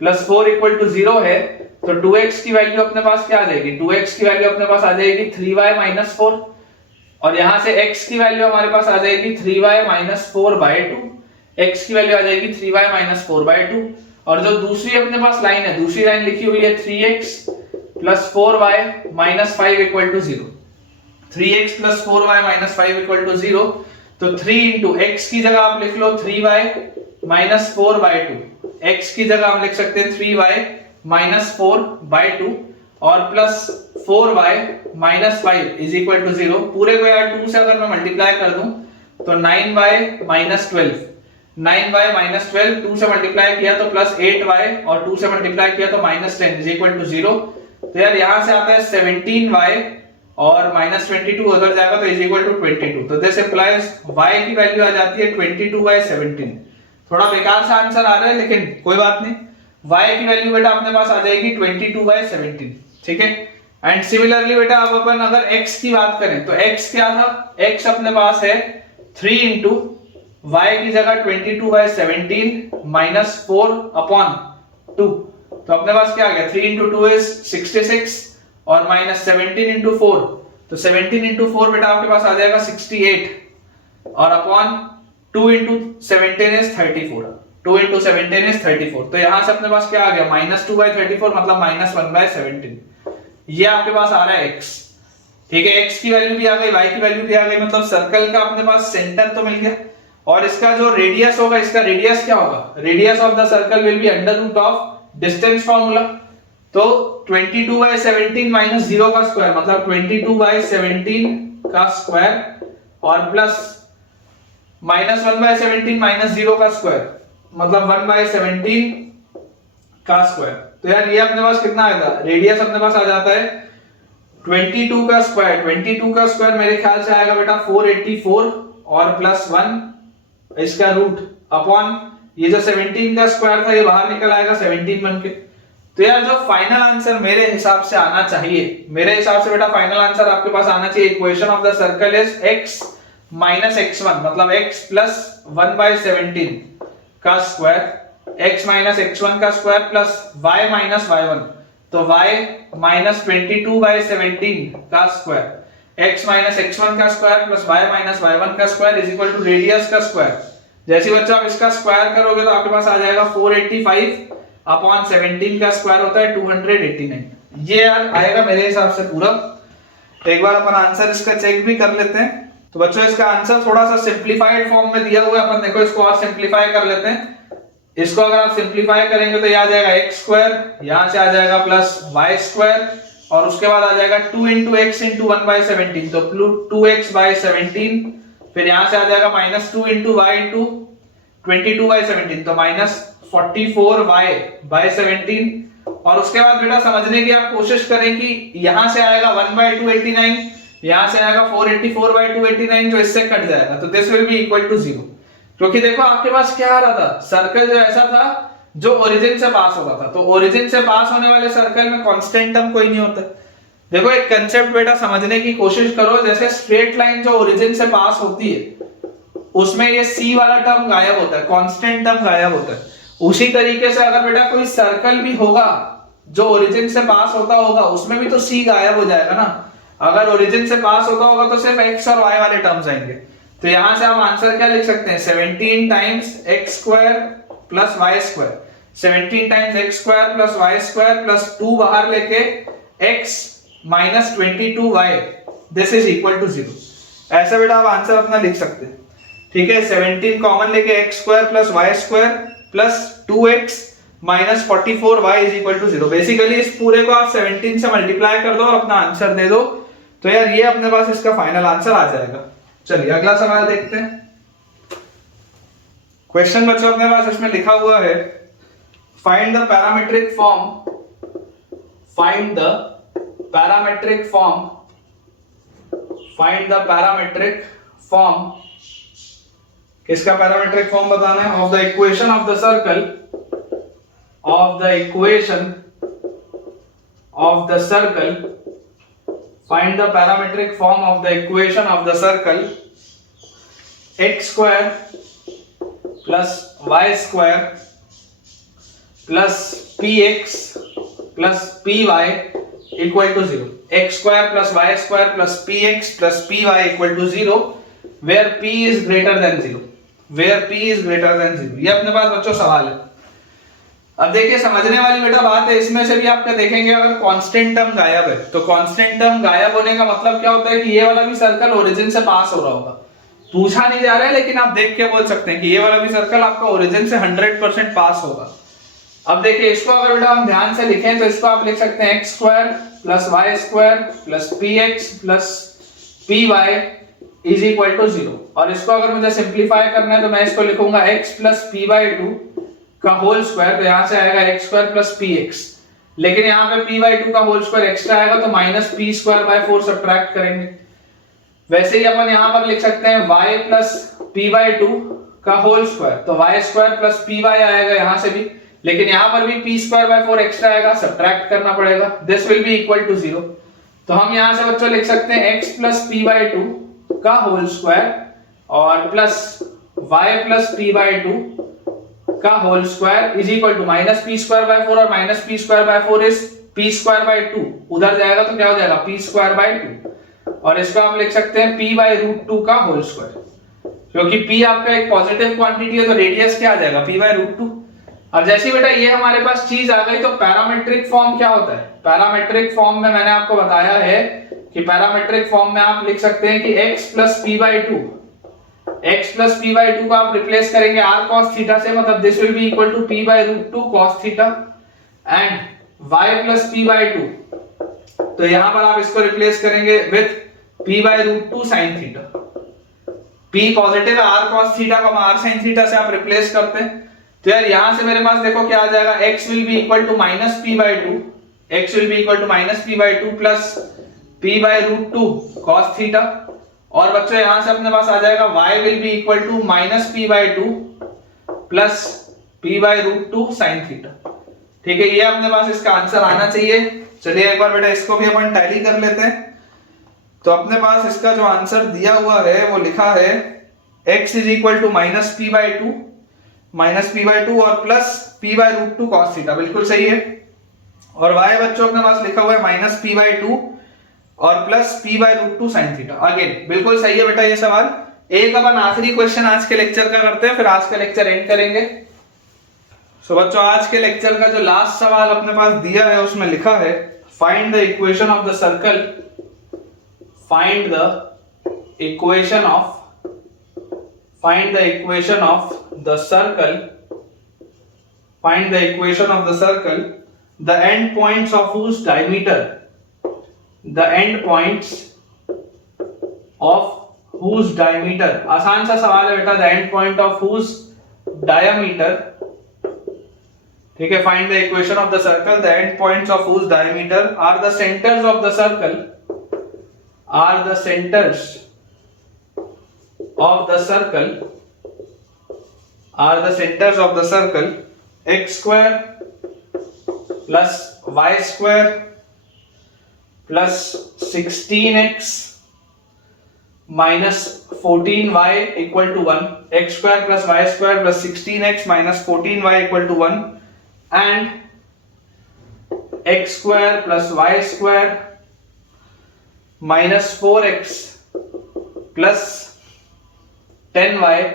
+ 4 = 0 है, तो 2x की वैल्यू अपने पास क्या आ जाएगी, 2x की वैल्यू अपने पास आ जाएगी 3y - 4, और यहां से x की वैल्यू हमारे पास आ जाएगी 3y - 4/2, x की वैल्यू आ जाएगी 3y - 4/2, और जो दूसरी अपने पास लाइन है, दूसरी लाइन लिखी हुई है 3x + 4y - 5 = 0, 3x + 4y - 5 = 0, तो 3 × x की जगह आप लिख लो 3y - 4/2, x की जगह हम लिख सकते हैं 3y - 4/2 और प्लस 4y - 5 = 0। पूरे को यार 2 से अगर मैं मल्टीप्लाई कर दूं तो 9y - 12, 9y - 12 2 से मल्टीप्लाई किया तो प्लस 8y और 2 से मल्टीप्लाई किया तो -10 = 0। तो यार यहां से आता है 17y और -22 उधर जाएगा तो =22। तो दिस इंप्लाइज y की वैल्यू आ जाती है 22/17। थोड़ा बेकार सा आंसर आ रहा है लेकिन कोई बात नहीं, y की वैल्यू बेटा अपने पास आ जाएगी 22/17। ठीक है, एंड सिमिलरली बेटा अब अपन अगर x की बात करें तो x क्या था, x अपने पास है 3 × y की जगह 22/17 - 4/2, तो अपने पास क्या आ गया, 3 × 2 = 66 और -17 × 4, तो 17 × 4 बेटा आपके पास आ जाएगा 68 और अपॉन 2 × 17 = 34, 2 × 17 = 34। तो यहां से अपने पास क्या आ गया, -2/34 मतलब -1/17। ये आपके पास आ रहा है x। ठीक है, x की वैल्यू भी आ गई, y की वैल्यू भी आ गई, मतलब सर्कल का अपने पास सेंटर तो मिल गया। और इसका जो रेडियस होगा, इसका रेडियस क्या होगा, radius of the circle will B √ of distance formula. तो 22/17 - 0 का स्क्वायर मतलब 22/17 का स्क्वायर और प्लस -1/17 - 0 का स्क्वायर मतलब 1/17 का स्क्वायर। तो यार ये अपने पास कितना आएगा, रेडियस अपने पास आ जाता है 22 का स्क्वायर, 22 का स्क्वायर मेरे ख्याल से आएगा बेटा 484 और प्लस 1 इसका रूट अपॉन ये जो 17 का स्क्वायर था ये बाहर निकल आएगा 17 बन के, तो यार जो फाइनल आंसर मेरे हिसाब से आना चाहिए, मेरे हिसाब से बेटा फाइनल आंसर आपके पास आना चाहिए, equation of the circle is x minus x1, मतलब x प्लस 1/17 का स्क्वायर, x माइनस x1 का square plus y minus y1, तो y माइनस 22/17 का स्क्वायर, x माइनस x1 का square plus y minus y1 का square is equal to radius का square. जैसे बच्चों आप इसका स्क्वायर करोगे तो आपके पास आ जाएगा 485 अपॉन 17 का स्क्वायर होता है 289। ये यार आएगा मेरे हिसाब से पूरा। एक बार अपन आंसर इसका चेक भी कर लेते हैं। तो बच्चों इसका आंसर थोड़ा सा सिंपलीफाइड फॉर्म में दिया हुआ है, अपन देखो इसको और सिंपलीफाई कर लेते हैं। इसको अगर आप सिंपलीफाई करेंगे तो ये आ जाएगा x स्क्वायर, यहां से आ जाएगा प्लस y स्क्वायर और उसके बाद आ जाएगा 2 into x into 1/17, तो 2x/17, फिर यहां से आ जाएगा माइनस 2 into y into 22/17, तो माइनस 44y/17। और उसके बाद बेटा समझने की आप कोशिश करें कि यहां से आएगा 1/289, यहां से आएगा 484/289 जो इससे कट जाएगा, तो this will be equal to 0। क्योंकि देखो आपके पास क्या आ रहा था, सर्कल जो ऐसा था जो ओरिजिन से पास हो रहा था, तो ओरिजिन से पास होने वाले सर्कल में कांस्टेंट टर्म कोई नहीं होता। देखो एक कंसेप्ट बेटा समझने की कोशिश करो, जैसे स्ट्रेट लाइन जो ओरिजिन से पास होती है उसमें ये c वाला टर्म गायब होता है, कांस्टेंट टर्म गायब होता है। उसी तरीके से अगर बेटा कोई सर्कल भी होगा जो ओरिजिन से पास होता होगा उसमें भी तो c गायब हो जाएगा ना। अगर ओरिजिन से पास होता होगा तो सिर्फ x और y वाले टर्म्स आएंगे। तो यहां से आप आंसर क्या लिख सकते हैं, 17 times x square plus y square, 17 times x square plus y square plus 2 बाहर लेके x minus 22y, this is equal to 0। ऐसा बेटा आप आंसर अपना लिख सकते हैं। ठीक है, 17 कॉमन लेके x square plus y square plus 2x minus 44y is equal to 0। Basically इस पूरे को आप 17 से मल्टीप्लाई कर दो और अपना आंसर दे दो, तो यार ये अपने पास इसका फाइनल आंसर आ जाएगा। चलिए अगला सवाल देखते हैं। क्वेश्चन बच्चों अपने पास इसमें लिखा हुआ है, find the parametric form, find the parametric form, find the parametric form, किसका पैरामीट्रिक फॉर्म बताना है, of the equation of the circle, of the equation of the circle, find the parametric form of the equation of the circle x square plus y square plus px plus py equal to 0, x square plus y square plus px plus py equal to 0 where p is greater than 0, where p is greater than 0। ये अपने पास बच्चों सवाल है। अब देखिए समझने वाली बेटा बात है, इसमें से भी आपका देखेंगे अगर कांस्टेंट टर्म गायब है तो कांस्टेंट टर्म गायब होने का मतलब क्या होता है कि ये वाला भी सर्कल ओरिजिन से पास हो रहा होगा। पूछा नहीं जा रहा है लेकिन आप देख के बोल सकते हैं कि ये वाला भी सर्कल आपका ओरिजिन से 100% पास होगा। अब देखिए इसको अगर बेटा हम ध्यान से लिखें तो इसको आप लिख सकते हैं x square plus y square plus px plus py is equal to 0। और इसको अगर मुझे सिंप्लीफाई करना है तो मैं इसको लिखूंगा x प्लस p/2 का होल स्क्वायर, तो यहां से आएगा x स्क्वायर प्लस px, लेकिन यहां पे p/2 का होल स्क्वायर एक्स्ट्रा आएगा तो minus p square by 4 subtract करेंगे। वैसे ही अपन यहां पर लिख सकते हैं y प्लस p/2 का होल स्क्वायर, तो y स्क्वायर प्लस py आएगा यहां से भी, लेकिन यहां पर भी p स्क्वायर बाय 4 एक्स्ट्रा आएगा, सब्ट्रैक्ट करना पड़ेगा, this will be equal to 0। तो हम यहां से बच्चों लिख सकते हैं x प्लस p/2 का होल स्क्वायर और प्लस y प्लस p/2 का whole square is equal to minus p square by 4, और minus p square by 4 is p square by 2, उधर जाएगा तो क्या हो जाएगा p स्क्वायर बाय 2, और इसको आप लिख सकते हैं p बाय रूट 2 का होल स्क्वायर, क्योंकि p आपका एक पॉजिटिव क्वांटिटी है तो रेडियस क्या आ जाएगा p बाय रूट 2। अब जैसे बेटा ये हमारे पास चीज आ गई तो पैरामीट्रिक फॉर्म क्या होता है, पैरामीट्रिक फॉर्म में मैंने आपको बताया है कि पैरामीट्रिक फॉर्म में आप लिख सकते हैं कि x plus p/2, x plus p/2 को आप रिप्लेस करेंगे r cos थीटा से, मतलब this will be equal to p by root 2 cos theta, and y plus p/2, तो यहां पर आप इसको रिप्लेस करेंगे with p by root 2 sin theta. p positive है, r cos थीटा को r sin थीटा से आप रिप्लेस करते हैं, तो यार यहां से मेरे पास देखो क्या आ जाएगा, x will be equal to minus p/2, x will be equal to minus p/2 plus p by root 2 cos theta, और बच्चों यहां से अपने पास आ जाएगा y will be equal to minus p/2 plus p by root 2 sin theta. ठीक है, ये अपने पास इसका आंसर आना चाहिए। चलिए एक बार बेटा इसको भी अपन टैली कर लेते हैं। तो अपने पास इसका जो आंसर दिया हुआ है वो लिखा है x is equal to minus P by two और plus P by root two cos theta, बिल्कुल सही है। और y बच्चों अपने पास लिखा हुआ है माइनस पी बाई टू और plus P by root two sine theta. Again बिल्कुल सही है बेटा ये सवाल। एक अपन आखिरी क्वेश्चन आज के लेक्चर का करते हैं, फिर आज का लेक्चर एंड करेंगे। सो बच्चों आज के लेक्चर का जो लास्ट सवाल अपने पास दिया है उसमें लिखा है find the equation of the circle, find the equation of the circle, find the equation of the circle, the end points of whose diameter, आसान सा सवाल है बेटा, the end point of whose diameter, ठीक है, find the equation of the circle, the end points of whose diameter are the centers of the circle, x square plus y square plus 16x minus 14y equal to 1, x square plus y square plus 16x minus 14y equal to 1 and x square plus y square minus 4x plus 10y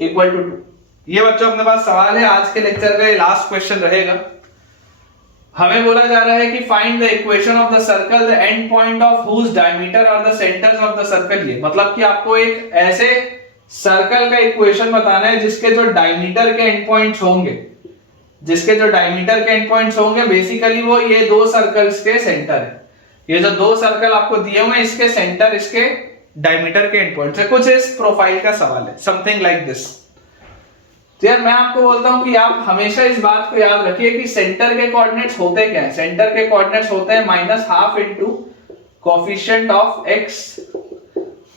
equal to 2। ये बच्चों अपने पास सवाल है। आज के lecture का ये last question रहेगा। हमें बोला जा रहा है कि find the equation of the circle, the end point of whose diameter और the centres of the circle. ये मतलब कि आपको एक ऐसे सर्कल का इक्वेशन बताना है जिसके जो डायमीटर के एंड पॉइंट्स होंगे, बेसिकली वो ये दो सर्कल्स के सेंटर है। ये जो दो सर्कल आपको दिए हुए हैं इसके सेंटर इसके डायमीटर के एंड पॉइंट्स है। कुछ इस प्रोफाइल का सवाल है, समथिंग लाइक दिस। तो यार मैं आपको बोलता हूं कि आप हमेशा इस बात को याद रखिए कि सेंटर के कोऑर्डिनेट्स होते क्या है। सेंटर के कोऑर्डिनेट्स होते हैं -½ into coefficient of x,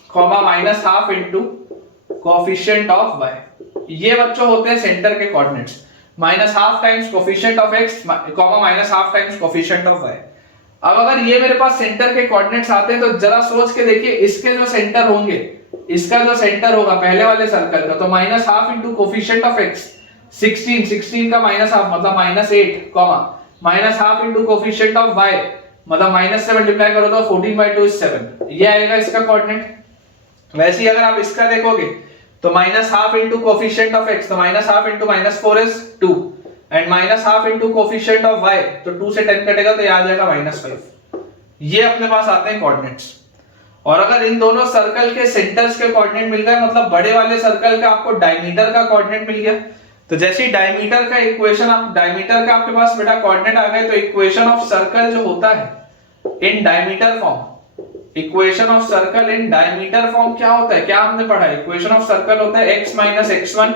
-½ into coefficient of y। ये बच्चों होते हैं सेंटर के coordinates. -½ times coefficient of x, -½ times coefficient of y। अब अगर ये मेरे पास सेंटर के कोऑर्डिनेट्स आते हैं तो जरा सोच के देखिए, इसके जो सेंटर होंगे, इसका जो सेंटर होगा पहले वाले सर्कल का, तो -½ इनटू कोएफिशिएंट ऑफ x 16 का -½ मतलब -8, -½ इनटू कोएफिशिएंट ऑफ y मतलब -से मल्टीप्लाई करो तो 14/2 is 7। ये आएगा इसका कोऑर्डिनेट। वैसे ही अगर आप इसका देखोगे तो -½ इनटू कोएफिशिएंट ऑफ x, तो -½ into -4 is 2 and -½ into coefficient of y, तो 2 से 10 कटेगा तो ये आ जाएगा -5। ये अपने पास आते हैं कोऑर्डिनेट्स। और अगर इन दोनों सर्कल के सेंटर्स के कोऑर्डिनेट मिल गए, मतलब बड़े वाले सर्कल का आपको डायमीटर का कोऑर्डिनेट मिल गया, तो जैसे ही डायमीटर का इक्वेशन, डायमीटर का आपके पास बेटा कोऑर्डिनेट आ गए, तो इक्वेशन ऑफ सर्कल जो होता है in diameter form, equation of circle in diameter form क्या होता है, क्या हमने पढ़ा है? इक्वेशन ऑफ सर्कल होता है x minus x1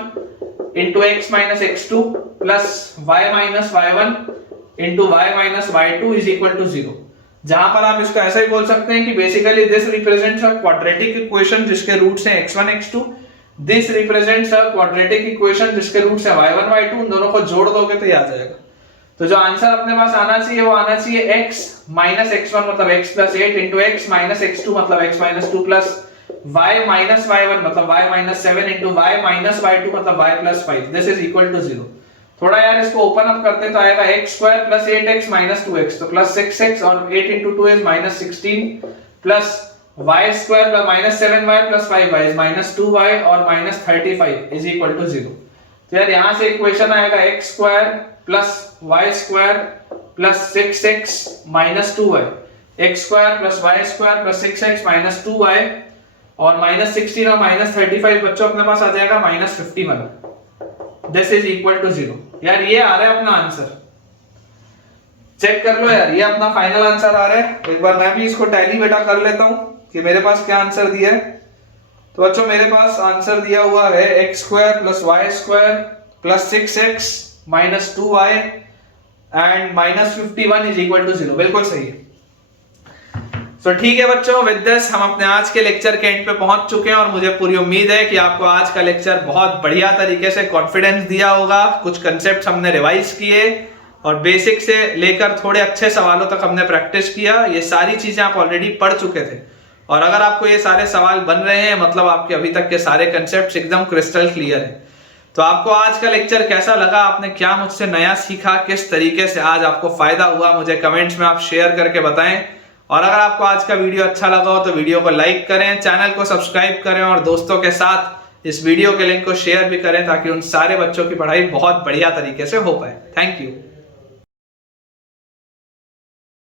into x minus x2 plus y minus y1 into y minus y2 is equal to 0। जहां पर आप इसको ऐसा ही बोल सकते हैं कि basically this represents a quadratic equation जिसके रूट्स हैं x1 x2, this represents a quadratic equation जिसके रूट्स हैं y1 y2। उन दोनों को जोड़ दोगे तो ये आ जाएगा। तो जो आंसर अपने पास आना चाहिए वो आना चाहिए x माइनस x1 मतलब x plus 8 into x minus x2 मतलब x minus 2 plus y minus y1 मतलब y minus 7 into y minus y2 मतलब y plus 5। This is equal to 0। थोड़ा यार इसको ओपन अप करते तो आएगा x square plus 8x minus 2x, तो प्लस 6x और 8 into 2 is minus 16 plus y square plus minus 7y plus 5y is minus 2y और माइनस 35 इज इक्वल टू 0। तो यार यहां से इक्वेशन आएगा x square plus y square plus 6x minus 2y, x square plus y square plus 6x minus 2y और minus 16 और minus 35 बच्चों अपने पास आ जाएगा minus 51। This is equal to 0। यार ये आ रहा है अपना आंसर, चेक कर लो यार, ये अपना फाइनल आंसर आ रहा है। एक बार मैं भी इसको टैली बेटा कर लेता हूं कि मेरे पास क्या आंसर दिया है। तो बच्चों मेरे पास आंसर दिया हुआ है x square plus y square plus 6x minus 2y and minus 51 is equal to 0। बिल्कुल सही है। सो ठीक है बच्चों, विद दिस हम अपने आज के लेक्चर के एंड पे पहुंच चुके हैं और मुझे पूरी उम्मीद है कि आपको आज का लेक्चर बहुत बढ़िया तरीके से कॉन्फिडेंस दिया होगा। कुछ कंसेप्ट हमने रिवाइज किए और बेसिक से लेकर थोड़े अच्छे सवालों तक हमने प्रैक्टिस किया। ये सारी चीजें आप ऑलरेडी पढ़ चुके थे और अगर आपको ये सारे सवाल बन रहे हैं मतलब आपके अभी तक के सारे कंसेप्ट एकदम क्रिस्टल क्लियर है। तो आपको आज का लेक्चर कैसा लगा, आपने क्या मुझसे नया सीखा, किस तरीके से आज आपको फायदा हुआ, मुझे कमेंट्स में आप शेयर करके बताएं। और अगर आपको आज का वीडियो अच्छा लगा हो तो वीडियो को लाइक करें, चैनल को सब्सक्राइब करें और दोस्तों के साथ इस वीडियो के लिंक को शेयर भी करें ताकि उन सारे बच्चों की पढ़ाई बहुत बढ़िया तरीके से हो पाए। Thank you.